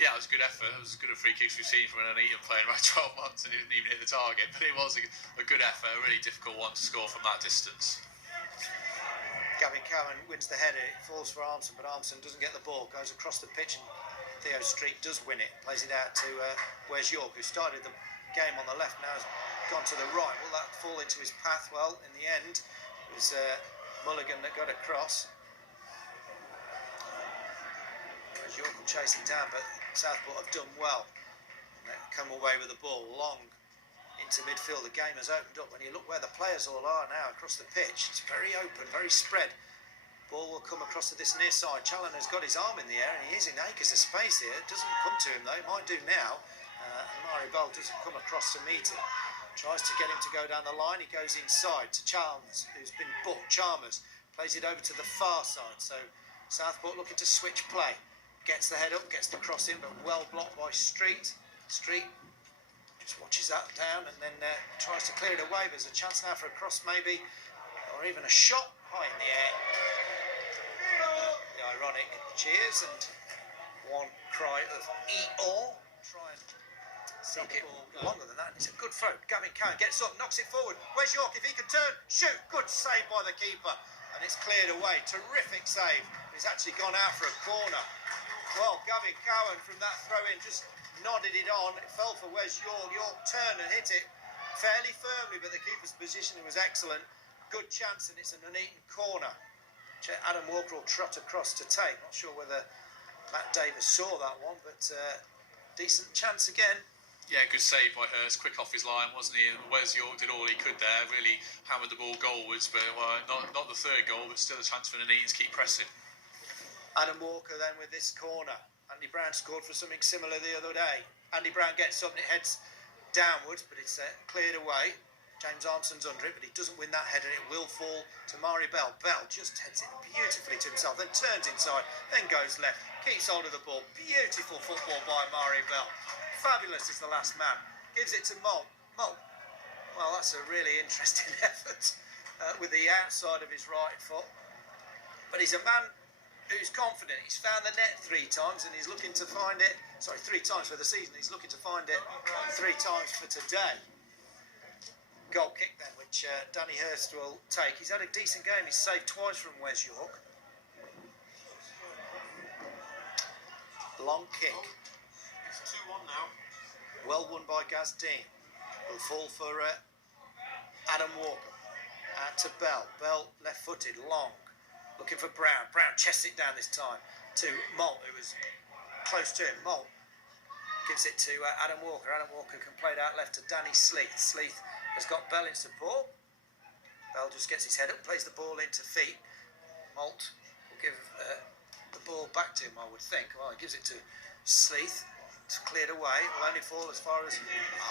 Yeah, it was a good effort. It was as good a free kicks we've seen from an Nuneaton player in about 12 months, and he didn't even hit the target. But it was a good effort, a really difficult one to score from that distance. Gavin Cowan wins the header. It falls for Armson, but Armson doesn't get the ball. Goes across the pitch, and Theo Street does win it. Plays it out to Wes York, who started the game on the left, now has gone to the right. Will that fall into his path? Well, in the end, it was Mulligan that got across. Wes York will chase it down, but Southport have done well. They come away with the ball long into midfield. The game has opened up. When you look where the players all are now across the pitch, it's very open, very spread. Ball will come across to this near side. Challoner's got his arm in the air, and he is in acres of space here. It doesn't come to him though. It might do now. Mari Bell doesn't come across to meet him. Tries to get him to go down the line. He goes inside to Chalmers, who's been booked. Chalmers plays it over to the far side. So Southport looking to switch play. Gets the head up, gets the cross in, but well blocked by Street. Street just watches that down and then tries to clear it away. There's a chance now for a cross maybe, or even a shot high in the air. The ironic cheers and one cry of E-all. Try and sink it longer than that. It's a good throw. Gavin Cowan gets up, knocks it forward. Where's York? If he can turn, shoot. Good save by the keeper. And it's cleared away. Terrific save. He's actually gone out for a corner. Well, Gavin Cowan from that throw-in just nodded it on. It fell for Wes York. York turned and hit it fairly firmly, but the keeper's positioning was excellent. Good chance, and it's a Nuneaton corner. Adam Walker will trot across to take. Not sure whether Matt Davis saw that one, but decent chance again. Yeah, good save by Hurst. Quick off his line, wasn't he? And Wes York did all he could there. Really hammered the ball goalwards, but not the third goal, but still a chance for Nuneaton to keep pressing. Adam Walker then with this corner. Andy Brown scored for something similar the other day. Andy Brown gets up and it heads downwards, but it's cleared away. James Armson's under it, but he doesn't win that header. It will fall to Mari Bell. Bell just heads it beautifully to himself, then turns inside, then goes left, keeps hold of the ball. Beautiful football by Mari Bell. Fabulous is the last man. Gives it to Malt. Malt. Well, that's a really interesting effort with the outside of his right foot. But he's a man who's confident. He's found the net 3 times and he's looking to find it. Sorry, 3 times for the season. He's looking to find it 3 times for today. Goal kick then, which Danny Hurst will take. He's had a decent game. He's saved twice from Wes York. Long kick. It's 2-1 now. Well won by Gaz Dean. Will fall for Adam Walker. Out to Bell. Bell left-footed, long. Looking for Brown. Brown chests it down this time to Malt, who was close to him. Malt gives it to Adam Walker. Adam Walker can play it out left to Danny Sleeth. Sleeth has got Bell in support. Bell just gets his head up, plays the ball into feet. Malt will give the ball back to him, I would think. Well, he gives it to Sleeth. It's cleared away. Will only fall as far as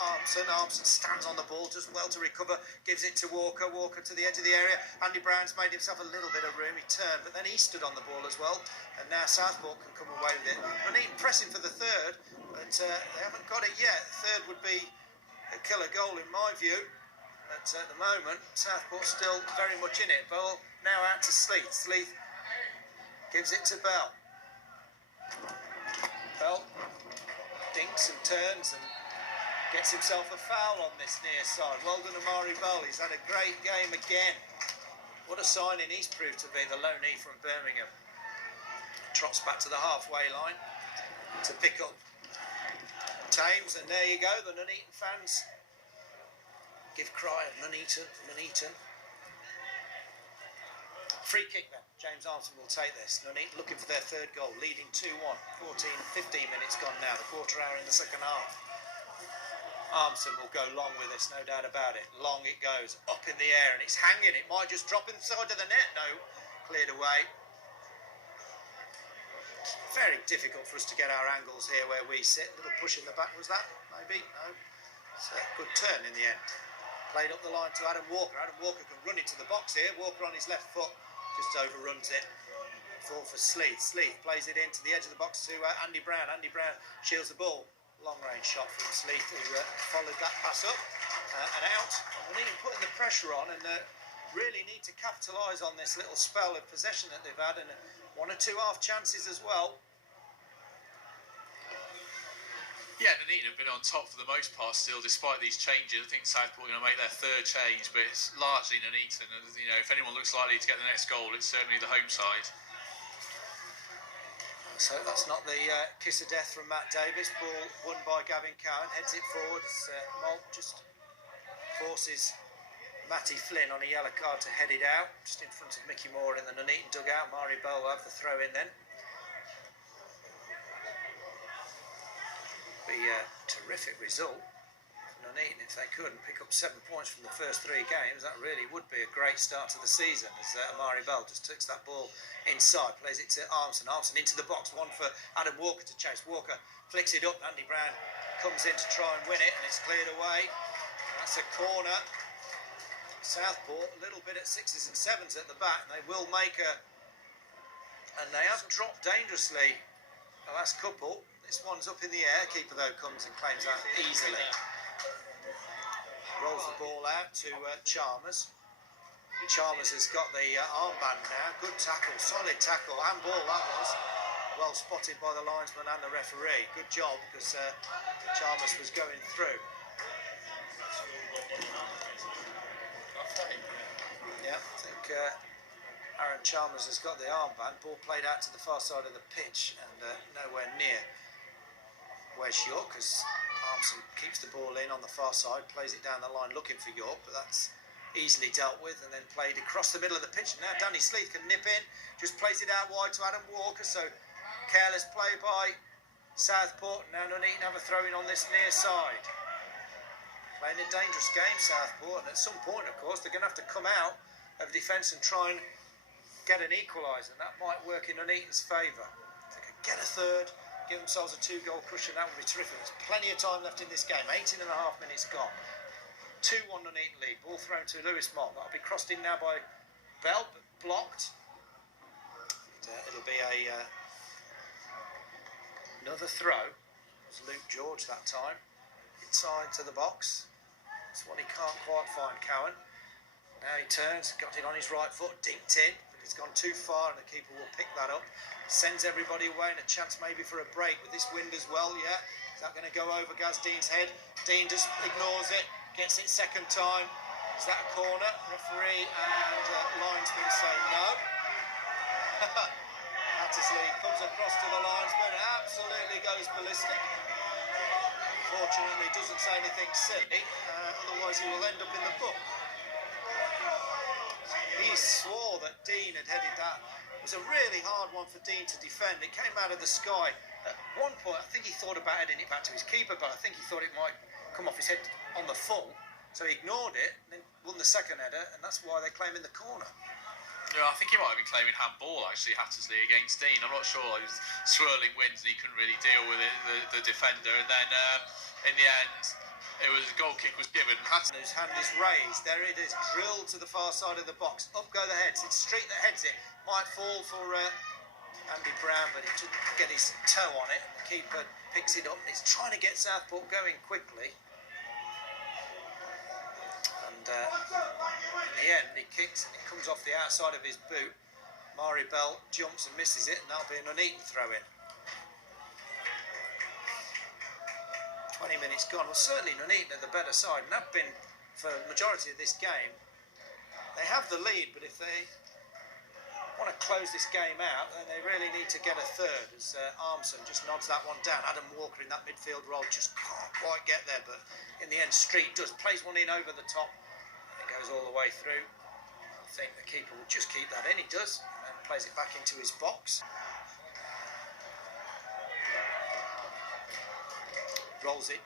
Armson. Armson stands on the ball just well to recover. Gives it to Walker. Walker to the edge of the area. Andy Brown's made himself a little bit of room. He turned, but then he stood on the ball as well. And now Southport can come away with it. Nuneaton pressing for the third, but they haven't got it yet. The third would be a killer goal in my view. But at the moment, Southport's still very much in it. Ball now out to Sleeth. Sleeth gives it to Bell. Bell dinks and turns and gets himself a foul on this near side. Well done, Amari Bell. He's had a great game again. What a signing he's proved to be, the loanee from Birmingham. Trots back to the halfway line to pick up Thames, and there you go. The Nuneaton fans give cry of Nuneaton. Free kick then. James Armson will take this. Nuneaton looking for their third goal, leading 2-1. 15 minutes gone now, the quarter hour in the second half. Armson will go long with this, no doubt about it. Long it goes, up in the air, and it's hanging. It might just drop inside of the net. No, cleared away. It's very difficult for us to get our angles here where we sit. A little push in the back, was that? Maybe? No. It's a good turn in the end. Played up the line to Adam Walker. Adam Walker can run into the box here. Walker on his left foot just overruns it. Fall for Sleeth. Sleeth plays it into the edge of the box to Andy Brown. Andy Brown shields the ball. Long range shot from Sleeth, who followed that pass up and out. We need to put the pressure on and really need to capitalise on this little spell of possession that they've had, and one or two half chances as well. Yeah, Nuneaton have been on top for the most part still, despite these changes. I think Southport are going to make their third change, but it's largely Nuneaton. And, you know, if anyone looks likely to get the next goal, it's certainly the home side. So that's not the kiss of death from Matt Davis. Ball won by Gavin Cowan. Heads it forward as Malt just forces Matty Flynn on a yellow card to head it out. Just in front of Mickey Moore in the Nuneaton dugout. Mari Bell will have the throw in then. Be a terrific result for Nuneaton if they could and pick up 7 points from the first 3 games. That really would be a great start to the season as Amari Bell just takes that ball inside, plays it to Armson. Armson into the box, one for Adam Walker to chase. Walker flicks it up. Andy Brown comes in to try and win it, and it's cleared away. That's a corner. Southport a little bit at 6s and 7s at the back, and they will make a, and they have dropped dangerously the last couple. This one's up in the air. Keeper though comes and claims that easily. Rolls the ball out to Chalmers. Chalmers has got the armband now. Good tackle, solid tackle, and ball that was. Well spotted by the linesman and the referee. Good job, because Chalmers was going through. Yeah, I think Aaron Chalmers has got the armband. Ball played out to the far side of the pitch and nowhere near where's York, because Armson keeps the ball in on the far side, plays it down the line looking for York, but that's easily dealt with, and then played across the middle of the pitch. And now Danny Sleeth can nip in, just plays it out wide to Adam Walker, so careless play by Southport. Now Nuneaton have a throw in on this near side. Playing a dangerous game, Southport, and at some point, of course, they're going to have to come out of defence and try and get an equaliser, and that might work in Nuneaton's favour. If they could get a third, give themselves a 2-goal cushion, that would be terrific. There's plenty of time left in this game. 18.5 minutes gone. 2-1 Nuneaton lead. Ball thrown to Lewis Mott. That'll be crossed in now by Bell, but blocked. It'll be another throw. It was Luke George that time. Inside to the box. That's one he can't quite find, Cowan. Now he turns, got it on his right foot, dinked in. It's gone too far, and the keeper will pick that up. Sends everybody away, and a chance maybe for a break with this wind as well. Yeah, is that going to go over Gaz Dean's head? Dean just ignores it, gets it second time. Is that a corner? Referee and linesman say no. Hattersley comes across to the linesman, absolutely goes ballistic. Fortunately, doesn't say anything silly, otherwise he will end up in the book. He swore that Dean had headed that. It was a really hard one for Dean to defend. It came out of the sky. At one point, I think he thought about heading it back to his keeper, but I think he thought it might come off his head on the full. So he ignored it and then won the second header, and that's why they claim in the corner. Yeah, I think he might have been claiming handball actually, Hattersley against Dean. I'm not sure. He was swirling winds and he couldn't really deal with it, the defender. And then in the end, it was a goal kick was given. Whose hand is raised. There it is, drilled to the far side of the box. Up go the heads. It's Street that heads it. Might fall for Andy Brown, but he didn't get his toe on it. And the keeper picks it up. He's trying to get Southport going quickly. And in the end, he kicks and it comes off the outside of his boot. Mari Bell jumps and misses it, and that'll be an unbeaten throw-in. 20 minutes gone. Well, certainly Nuneaton are the better side, and have been for the majority of this game. They have the lead, but if they want to close this game out, then they really need to get a third, as Armson just nods that one down. Adam Walker in that midfield role just can't quite get there, but in the end, Street does. Plays one in over the top. It goes all the way through. I think the keeper will just keep that in. He does, and plays it back into his box. Rolls it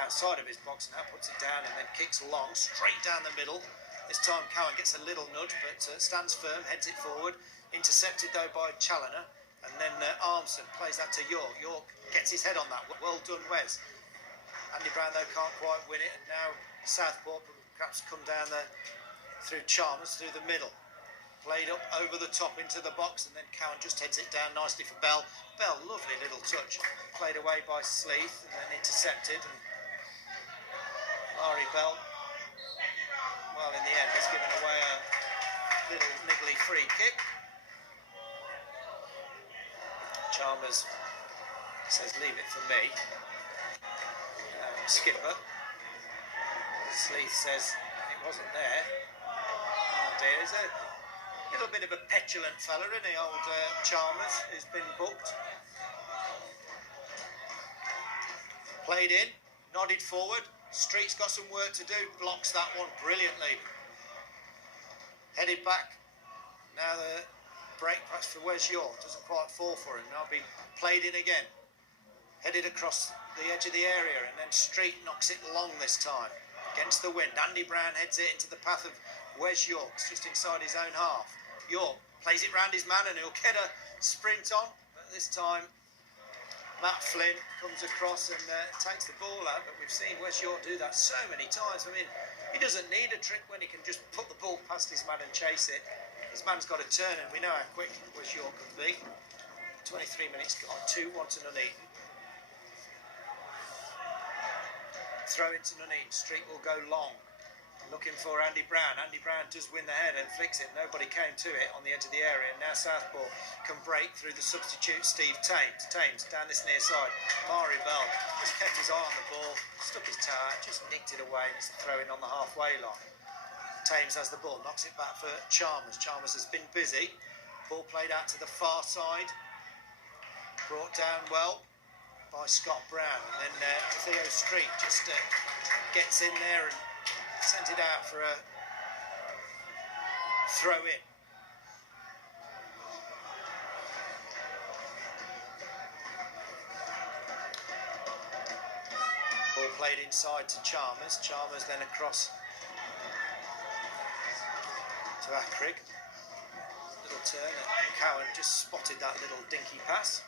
outside of his box now, puts it down and then kicks long, straight down the middle. This time Cowan gets a little nudge, but stands firm, heads it forward. Intercepted though by Challoner, and then Armson plays that to York. York gets his head on that. Well done, Wes. Andy Brown though can't quite win it, and now Southport perhaps come down there through Chalmers, through the middle. Played up over the top into the box, and then Cowan just heads it down nicely for Bell. Bell, lovely little touch. Played away by Sleeth and then intercepted. And Mari Bell, well, in the end, he's given away a little niggly free kick. Chalmers says, leave it for me. Skipper. Sleeth says, it wasn't there. Oh dear, is it? Little bit of a petulant fella, isn't he, old Chalmers, who's been booked. Played in, nodded forward. Street's got some work to do, blocks that one brilliantly. Headed back. Now the break pass for Wes York, doesn't quite fall for him. Now be played in again. Headed across the edge of the area, and then Street knocks it long this time. Against the wind, Andy Brown heads it into the path of Wes York's, just inside his own half. York plays it round his man and he'll get a sprint on, but this time Matt Flynn comes across and takes the ball out, but we've seen Wes York do that so many times. I mean, he doesn't need a trick when he can just put the ball past his man and chase it. His man's got to turn, and we know how quick Wes York can be. 23 minutes gone, 2-1 to Nuneaton. Throw into Nuneaton, Street will go long. Looking for Andy Brown. Andy Brown does win the head and flicks it. Nobody came to it on the edge of the area. And now Southport can break through the substitute Steve Thames. Thames down this near side. Mari Bell just kept his eye on the ball, stuck his toe out, just nicked it away, and it's a throw in on the halfway line. Thames has the ball, knocks it back for Chalmers. Chalmers has been busy. Ball played out to the far side. Brought down well by Scott Brown. And then Theo Street just gets in there and sent it out for a throw in. Ball played inside to Chalmers. Chalmers then across to Ackrig. Little turn, and Cowan just spotted that little dinky pass.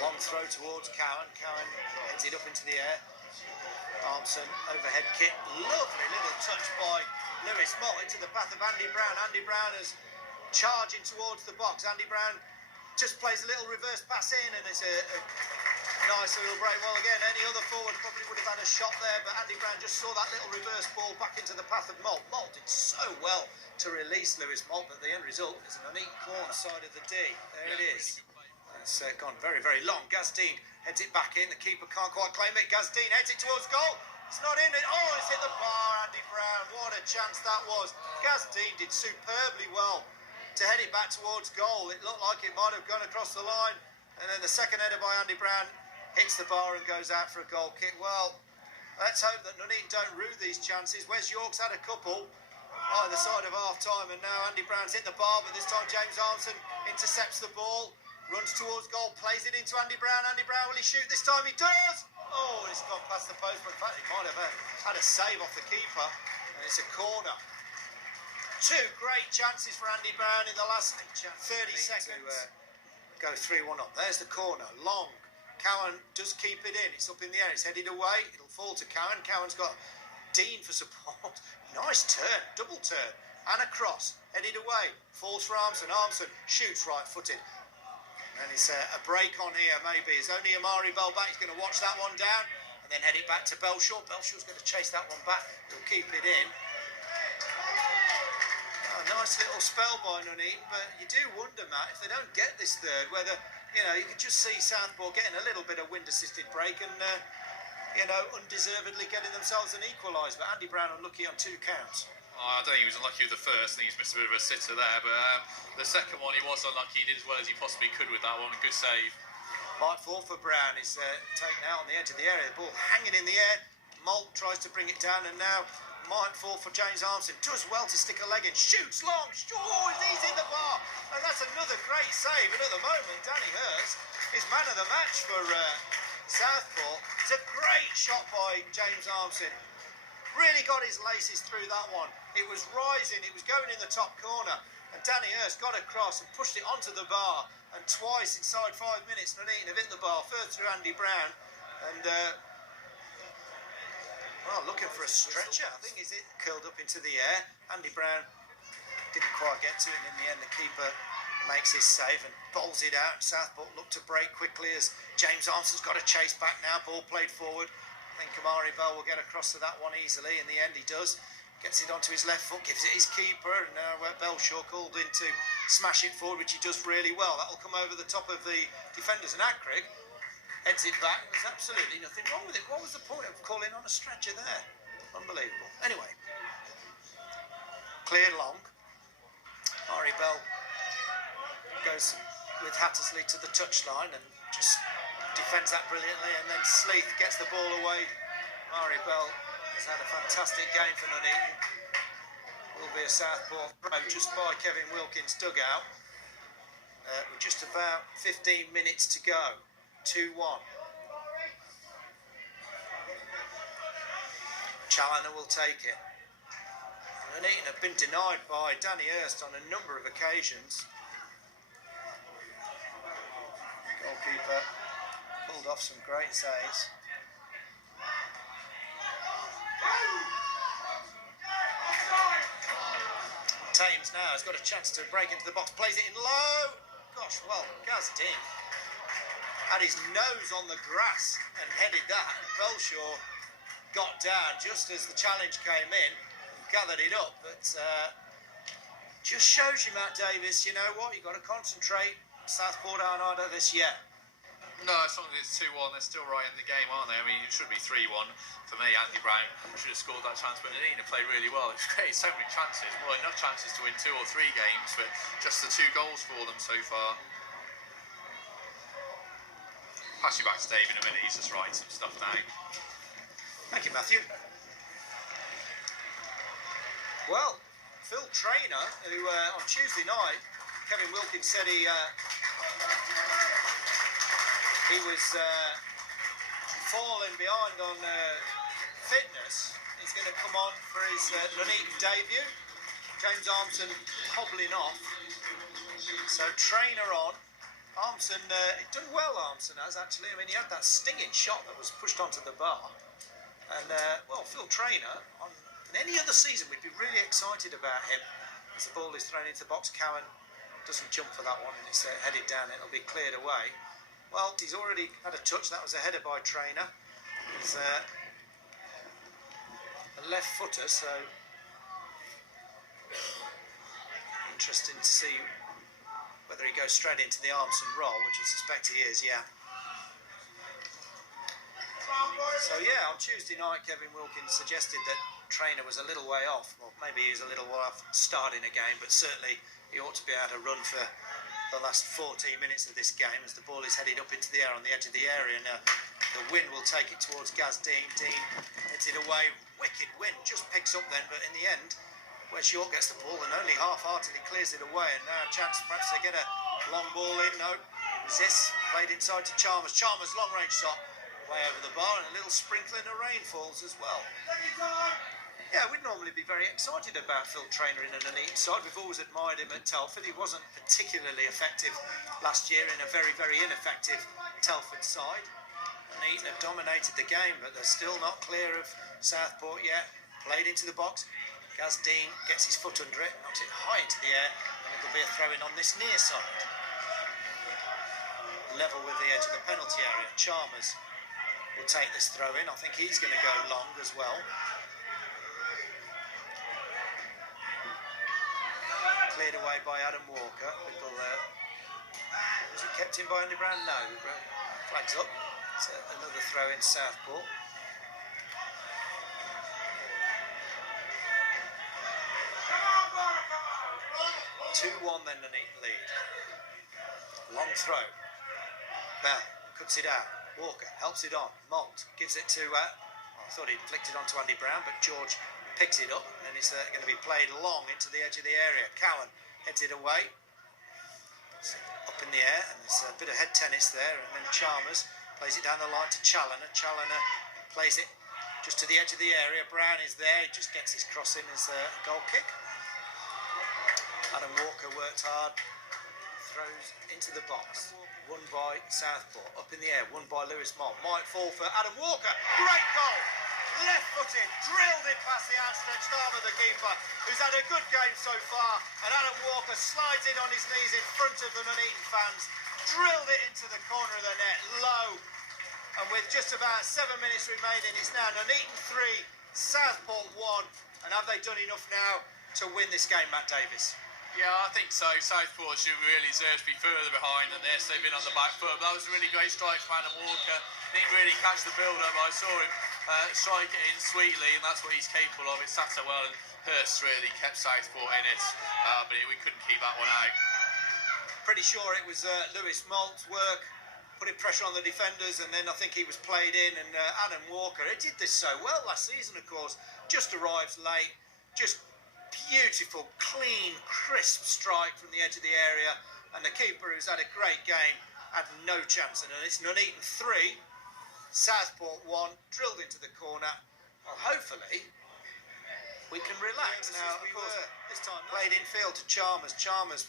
Long throw towards Cowan. Cowan heads it up into the air. Armson, overhead kick. Lovely little touch by Lewis Mott into the path of Andy Brown. Andy Brown is charging towards the box. Andy Brown just plays a little reverse pass in, and it's a nice little break. Well, again, any other forward probably would have had a shot there, but Andy Brown just saw that little reverse ball back into the path of Malt. Malt did so well to release Lewis Malt, but the end result is an unique corner side of the D. There it is. It's gone very, very long. Gazdeen heads it back in. The keeper can't quite claim it. Gazdeen heads it towards goal. It's not in. Oh, it's hit the bar, Andy Brown. What a chance that was. Gazdeen did superbly well to head it back towards goal. It looked like it might have gone across the line. And then the second header by Andy Brown hits the bar and goes out for a goal kick. Well, let's hope that Nuneaton don't rue these chances. Wes York's had a couple either side of half-time, and now Andy Brown's hit the bar, but this time James Armson intercepts the ball. runs towards goal, plays it into Andy Brown. Andy Brown, will he shoot this time? He does! Oh, it's gone past the post, but in fact, he might have had a save off the keeper, and it's a corner. Two great chances for Andy Brown in the last 30 seconds. To go 3-1 up. There's the corner, long. Cowan does keep it in. It's up in the air. It's headed away. It'll fall to Cowan. Cowan's got Dean for support. Nice turn, double turn, and a cross. Headed away. Falls for Armson. Armson shoots right-footed. And it's a break on here, maybe. It's only Amari Bell back. He's going to watch that one down and then head it back to Belshaw. Belshaw's going to chase that one back. He'll keep it in. Oh, nice little spell by Nuneaton, but you do wonder, Matt, if they don't get this third, whether, you could just see Southport getting a little bit of wind-assisted break and, undeservedly getting themselves an equaliser. But Andy Brown unlucky on 2 counts. I don't think he was unlucky with the first. I think he's missed a bit of a sitter there. But the second one, he was unlucky. He did as well as he possibly could with that one. Good save. Might fall for Brown. He's taken out on the edge of the area. The ball hanging in the air. Malt tries to bring it down, and now might fall for James Armson. Does well to stick a leg in. Shoots long. Oh, he's in the bar. And that's another great save. And at the moment, Danny Hurst is man of the match for Southport. It's a great shot by James Armson. Really got his laces through that one. It was rising, it was going in the top corner, and Danny Hurst got across and pushed it onto the bar, and twice inside 5 minutes Nuneaton have hit the bar, first through Andy Brown, and looking for a stretcher. I think is it curled up into the air. Andy Brown didn't quite get to it, and in the end the keeper makes his save and bowls it out. Southport look to break quickly as James Armson's got to chase back now. Ball played forward. I think Kamari Bell will get across to that one easily. In the end, he does. Gets it onto his left foot, gives it his keeper, and Belshaw called in to smash it forward, which he does really well. That'll come over the top of the defenders, and Ackrig heads it back. There's absolutely nothing wrong with it. What was the point of calling on a stretcher there? Unbelievable. Anyway, cleared long. Kamari Bell goes with Hattersley to the touchline and just defends that brilliantly, and then Sleeth gets the ball away. Mari Bell has had a fantastic game for Nuneaton. Will be a Southport throw just by Kevin Wilkins' dugout. With just about 15 minutes to go. 2-1. Challoner will take it. Nuneaton have been denied by Danny Hurst on a number of occasions. Goalkeeper pulled off some great saves. Thames now has got a chance to break into the box, plays it in low. Gosh, well, Gaz Dean had his nose on the grass and headed that, and Belshaw got down just as the challenge came in and gathered it up. But just shows you, Matt Davis, you know what, you've got to concentrate. Southport aren't out of this yet. No, as long as it's 2-1, they're still right in the game, aren't they? I mean, it should be 3-1 for me. Andy Brown should have scored that chance, but Nuneaton played really well. It's created so many chances. Well, enough chances to win 2 or 3 games, but just the 2 goals for them so far. Pass you back to Dave in a minute. He's just writing some stuff down. Thank you, Matthew. Well, Phil Traynor, who on Tuesday night, Kevin Wilkins said he was falling behind on fitness. He's going to come on for his Nuneaton debut. James Armson hobbling off. So Traynor on. Armson, done well, Armson has actually. I mean, he had that stinging shot that was pushed onto the bar. And, Phil Traynor, in any other season, we'd be really excited about him. As the ball is thrown into the box, Cowan doesn't jump for that one, and it's headed down. It'll be cleared away. Well, he's already had a touch. That was a header by Traynor. He's a left footer, so interesting to see whether he goes straight into the Armson role, which I suspect he is, yeah. So, yeah, on Tuesday night, Kevin Wilkins suggested that Traynor was a little way off. Well, maybe he was a little way off starting a game, but certainly he ought to be able to run for the last 14 minutes of this game as the ball is headed up into the air on the edge of the area. And the wind will take it towards Gaz Dean. Dean heads it away. Wicked wind, just picks up then, but in the end, Wes York gets the ball and only half-heartedly clears it away. And now a chance, perhaps they get a long ball in. No, Resists, played inside to Chalmers. Chalmers, long range shot, way over the bar, and a little sprinkling of rain falls as well. Yeah, we'd normally be very excited about Phil Traynor in an Nuneaton side. We've always admired him at Telford. He wasn't particularly effective last year in a very, very ineffective Telford side. Nuneaton have dominated the game, but they're still not clear of Southport yet. Played into the box. Gaz Dean gets his foot under it, knocks it high into the air, and it'll be a throw-in on this near side. Level with the edge of the penalty area. Chalmers will take this throw-in. I think he's going to go long as well. Cleared away by Adam Walker. Little, was it kept in by Andy Brown? No. Flags up. It's another throw in Southport. Come on, 2-1 then, the neat lead. Long throw. Bell cuts it out. Walker helps it on. Malt gives it to... I thought he'd flicked it onto Andy Brown, but George picks it up, and it's going to be played long into the edge of the area. Cowan heads it away. It's up in the air, and there's a bit of head tennis there, and then Chalmers plays it down the line to Challoner. Challoner plays it just to the edge of the area. Brown is there, he just gets his cross in as a goal kick. Adam Walker worked hard, throws into the box. Won by Southport, up in the air, won by Lewis Malt. Might fall for Adam Walker. Great goal! Left-footed, drilled it past the outstretched arm of the keeper, who's had a good game so far. And Adam Walker slides in on his knees in front of the Nuneaton fans, drilled it into the corner of the net, low. And with just about 7 minutes remaining, it's now Nuneaton 3, Southport 1. And have they done enough now to win this game, Matt Davis? Yeah, I think so. Southport should really deserve to be further behind than this. They've been on the back foot. That was a really great strike from Adam Walker. Didn't really catch the build-up. I saw him strike it in sweetly, and that's what he's capable of. It sat so well, and Hurst really kept Southport in it, but we couldn't keep that one out. Pretty sure it was Lewis Malt's work, putting pressure on the defenders, and then I think he was played in, and Adam Walker, he did this so well last season, of course, just arrives late, just beautiful, clean, crisp strike from the edge of the area, and the keeper, who's had a great game, had no chance. And it's Nuneaton 3, Southport 1, drilled into the corner. Well, hopefully we can relax now. Of course, this time played infield to Chalmers. Chalmers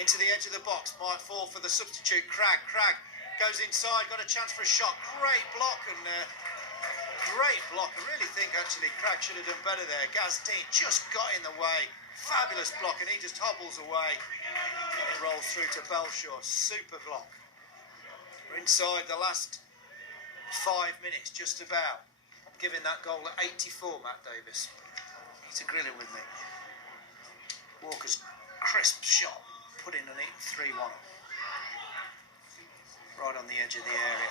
into the edge of the box, might fall for the substitute. Cragg goes inside, got a chance for a shot. Great block, and great block. I really think actually Cragg should have done better there. Gaz Dean just got in the way. Fabulous block, and he just hobbles away and it rolls through to Belshaw. Super block. We're inside the last 5 minutes, just about. I'm giving that goal at 84, Matt Davis. He's grilling with me. Walker's crisp shot, putting an 3-1. Right on the edge of the area.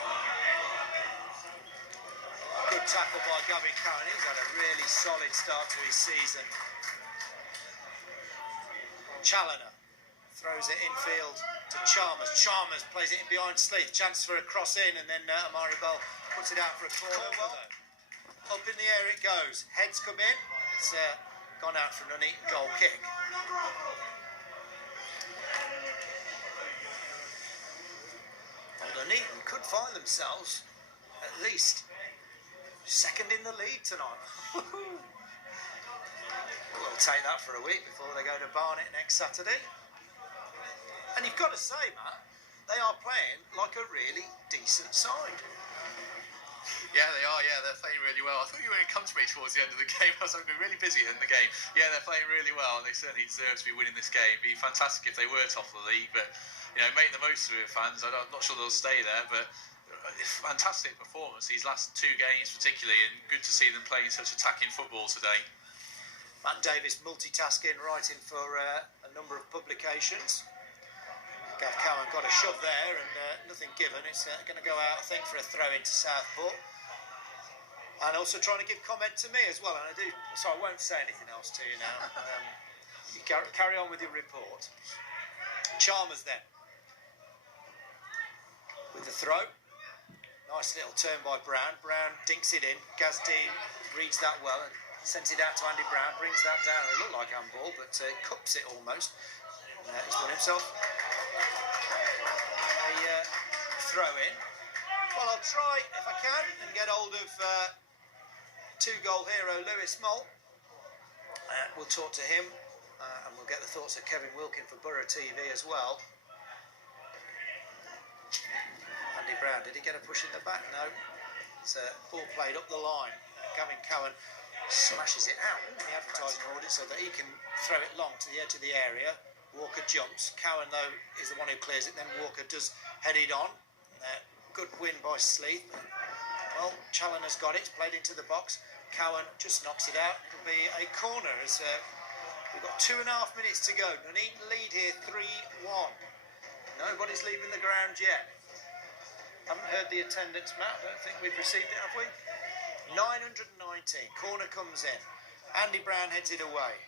Good tackle by Gavin Cowan. He's had a really solid start to his season. Challoner throws it infield to Chalmers. Chalmers plays it in behind Sleeth. Chance for a cross in, and then Amari Bell puts it out for a corner. Up in the air it goes. Heads come in. It's gone out for an Nuneaton goal kick. Well, Nuneaton could find themselves at least second in the league tonight. We'll take that for a week before they go to Barnet next Saturday. And you've got to say, Matt, they are playing like a really decent side. Yeah, they are. Yeah, they're playing really well. I thought you were going to come to me towards the end of the game. I was going to be really busy in the game. Yeah, they're playing really well, and they certainly deserve to be winning this game. It'd be fantastic if they were top of the league, but make the most of it, fans. I'm not sure they'll stay there, but fantastic performance these last 2 games particularly, and good to see them playing such attacking football today. Matt Davis multitasking, writing for a number of publications. Gav Cowan got a shove there, and nothing given. It's going to go out, I think, for a throw into Southport. And also trying to give comment to me as well, and I do, so I won't say anything else to you now. You carry on with your report. Chalmers then, with the throw. Nice little turn by Brown. Brown dinks it in. Gaz Dean reads that well and sends it out to Andy Brown. Brings that down. It looked like handball, but cups it almost. He's won himself a throw in. Well, I'll try if I can and get hold of two-goal hero Lewis Moult. We'll talk to him and we'll get the thoughts of Kevin Wilkin for Boro TV as well. Andy Brown, did he get a push in the back? No. It's a ball played up the line. Gavin Cowan smashes it out in the advertising audience so that he can throw it long to the edge of the area. Walker jumps. Cowan, though, is the one who clears it. Then Walker does head it on. Good win by Sleeth. Well, Challoner's got it. It's played into the box. Cowan just knocks it out. It'll be a corner as we've got 2.5 minutes to go. Nuneaton lead here 3-1. Nobody's leaving the ground yet. Haven't heard the attendance, Matt. Don't think we've received it, have we? 919. Corner comes in. Andy Brown heads it away.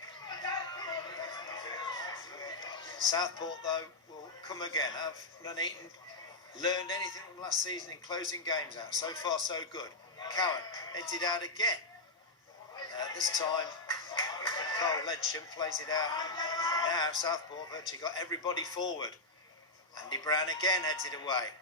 Southport, though, will come again. Have Nuneaton learned anything from last season in closing games out? So far, so good. Cowan heads it out again. This time, Carl Ledsham plays it out. And now Southport have actually got everybody forward. Andy Brown again heads it away.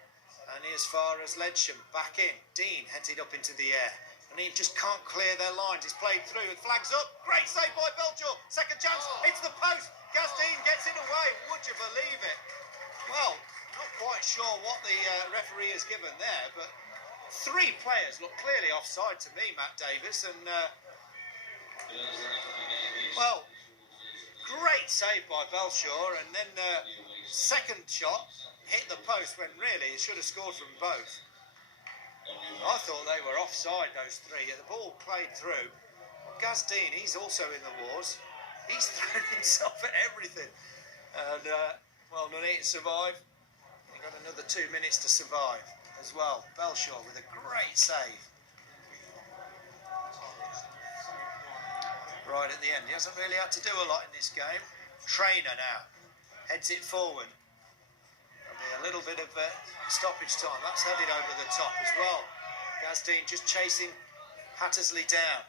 Only as far as Ledsham. Back in. Dean heads it up into the air. And he just can't clear their lines. It's played through. It flags up. Great save by Belcher. Second chance. Hits the post. Dean gets it away. Would you believe it? Well, not quite sure what the referee has given there, but 3 players look clearly offside to me, Matt Davis. And, well, great save by Belshaw. And then second shot hit the post when really he should have scored from both. I thought they were offside, those 3. The ball played through. Dean, he's also in the wars. He's thrown himself at everything. And, well, Nuneaton survive. They've got another 2 minutes to survive as well. Belshaw with a great save. Right at the end. He hasn't really had to do a lot in this game. Trainer now heads it forward. There'll be a little bit of stoppage time. That's headed over the top as well. Dean just chasing Hattersley down.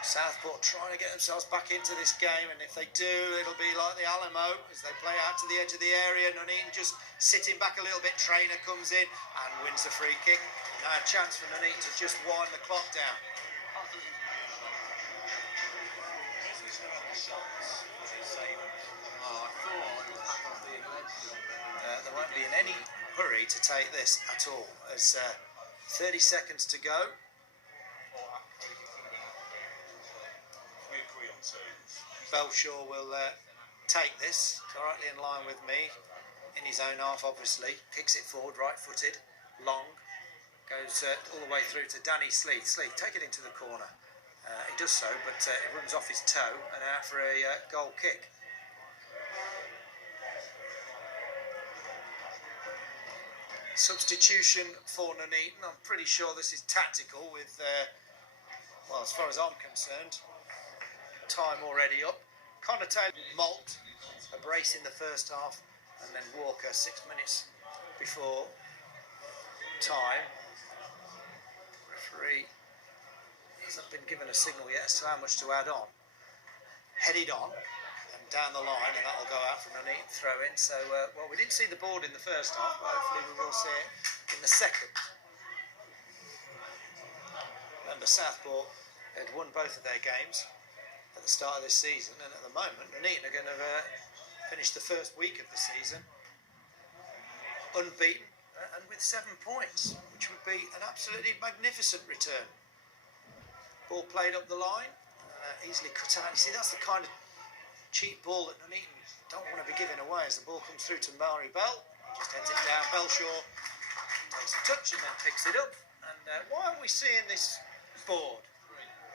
Southport trying to get themselves back into this game, and if they do, it'll be like the Alamo as they play out to the edge of the area. Nuneaton just sitting back a little bit. Trainer comes in and wins the free kick. Now a chance for Nuneaton to just wind the clock down. There won't be in any hurry to take this at all, as 30 seconds to go. Belshaw will take this directly in line with me, in his own half obviously, kicks it forward, right-footed, long, goes all the way through to Danny Sleeth. Sleeth, take it into the corner. He does so, but it runs off his toe and out for a goal kick. Substitution for Nuneaton. I'm pretty sure this is tactical with, well, as far as I'm concerned, time already up. Connor Taylor, Moult, a brace in the first half, and then Walker 6 minutes before time. Referee hasn't been given a signal yet as to how much to add on. Headed on and down the line, and that'll go out from a neat throw in. So, well, we didn't see the board in the first half, but hopefully we will see it in the second. Remember, Southport had won both of their games at the start of this season, and at the moment Nuneaton are going to finish the first week of the season unbeaten and with 7 points, which would be an absolutely magnificent return. Ball played up the line, easily cut out. You see, that's the kind of cheap ball that Nuneaton don't want to be giving away as the ball comes through to Mari Bell. Just heads it down. Belshaw takes a touch and then picks it up. And why aren't we seeing this board?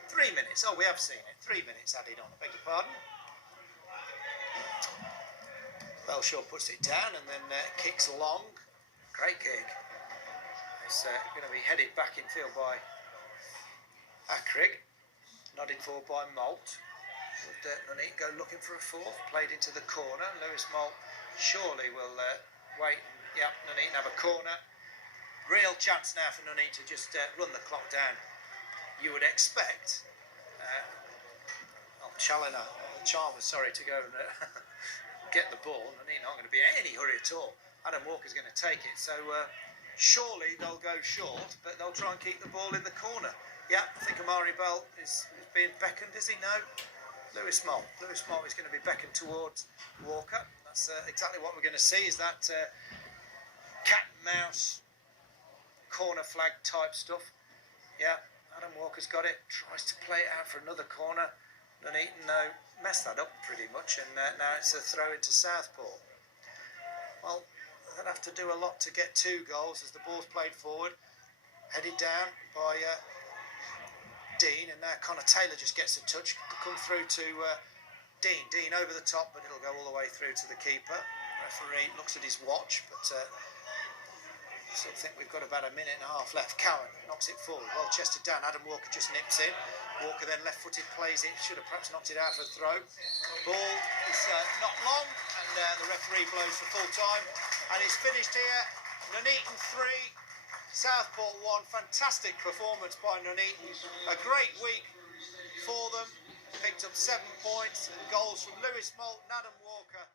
3 minutes. Oh, we have seen it. 3 minutes added on. I beg your pardon. Belshaw puts it down and then kicks long. Great kick. It's going to be headed back in field by Akrig. Nodded forward by Moult. Would Nuneaton go looking for a fourth? Played into the corner. Lewis Moult surely will wait. Yep, Nuneaton have a corner. Real chance now for Nuneaton to just run the clock down. You would expect Challoner, Chalmers, sorry, to go and get the ball, and he's not going to be in any hurry at all. Adam Walker's going to take it, so surely they'll go short, but they'll try and keep the ball in the corner. Yeah, I think Amari Bell is being beckoned, is he? No. Lewis Moult is going to be beckoned towards Walker. That's exactly what we're going to see, is that cat and mouse corner flag type stuff. Yeah, Adam Walker's got it, tries to play it out for another corner. Nuneaton messed that up pretty much, and now it's a throw into Southport. Well, they'll have to do a lot to get 2 goals as the ball's played forward, headed down by Dean, and now Connor Taylor just gets a touch, come through to Dean. Dean over the top, but it'll go all the way through to the keeper. Referee looks at his watch, but I still think we've got about a minute and a half left. Cowan knocks it forward, well chested down. Adam Walker just nips in. Walker then left-footed plays it, should have perhaps knocked it out for a throw. Ball is not long, and the referee blows for full time, and it's finished here. Nuneaton 3, Southport 1. Fantastic performance by Nuneaton. A great week for them. Picked up 7 points and goals from Lewis Moult and Adam Walker.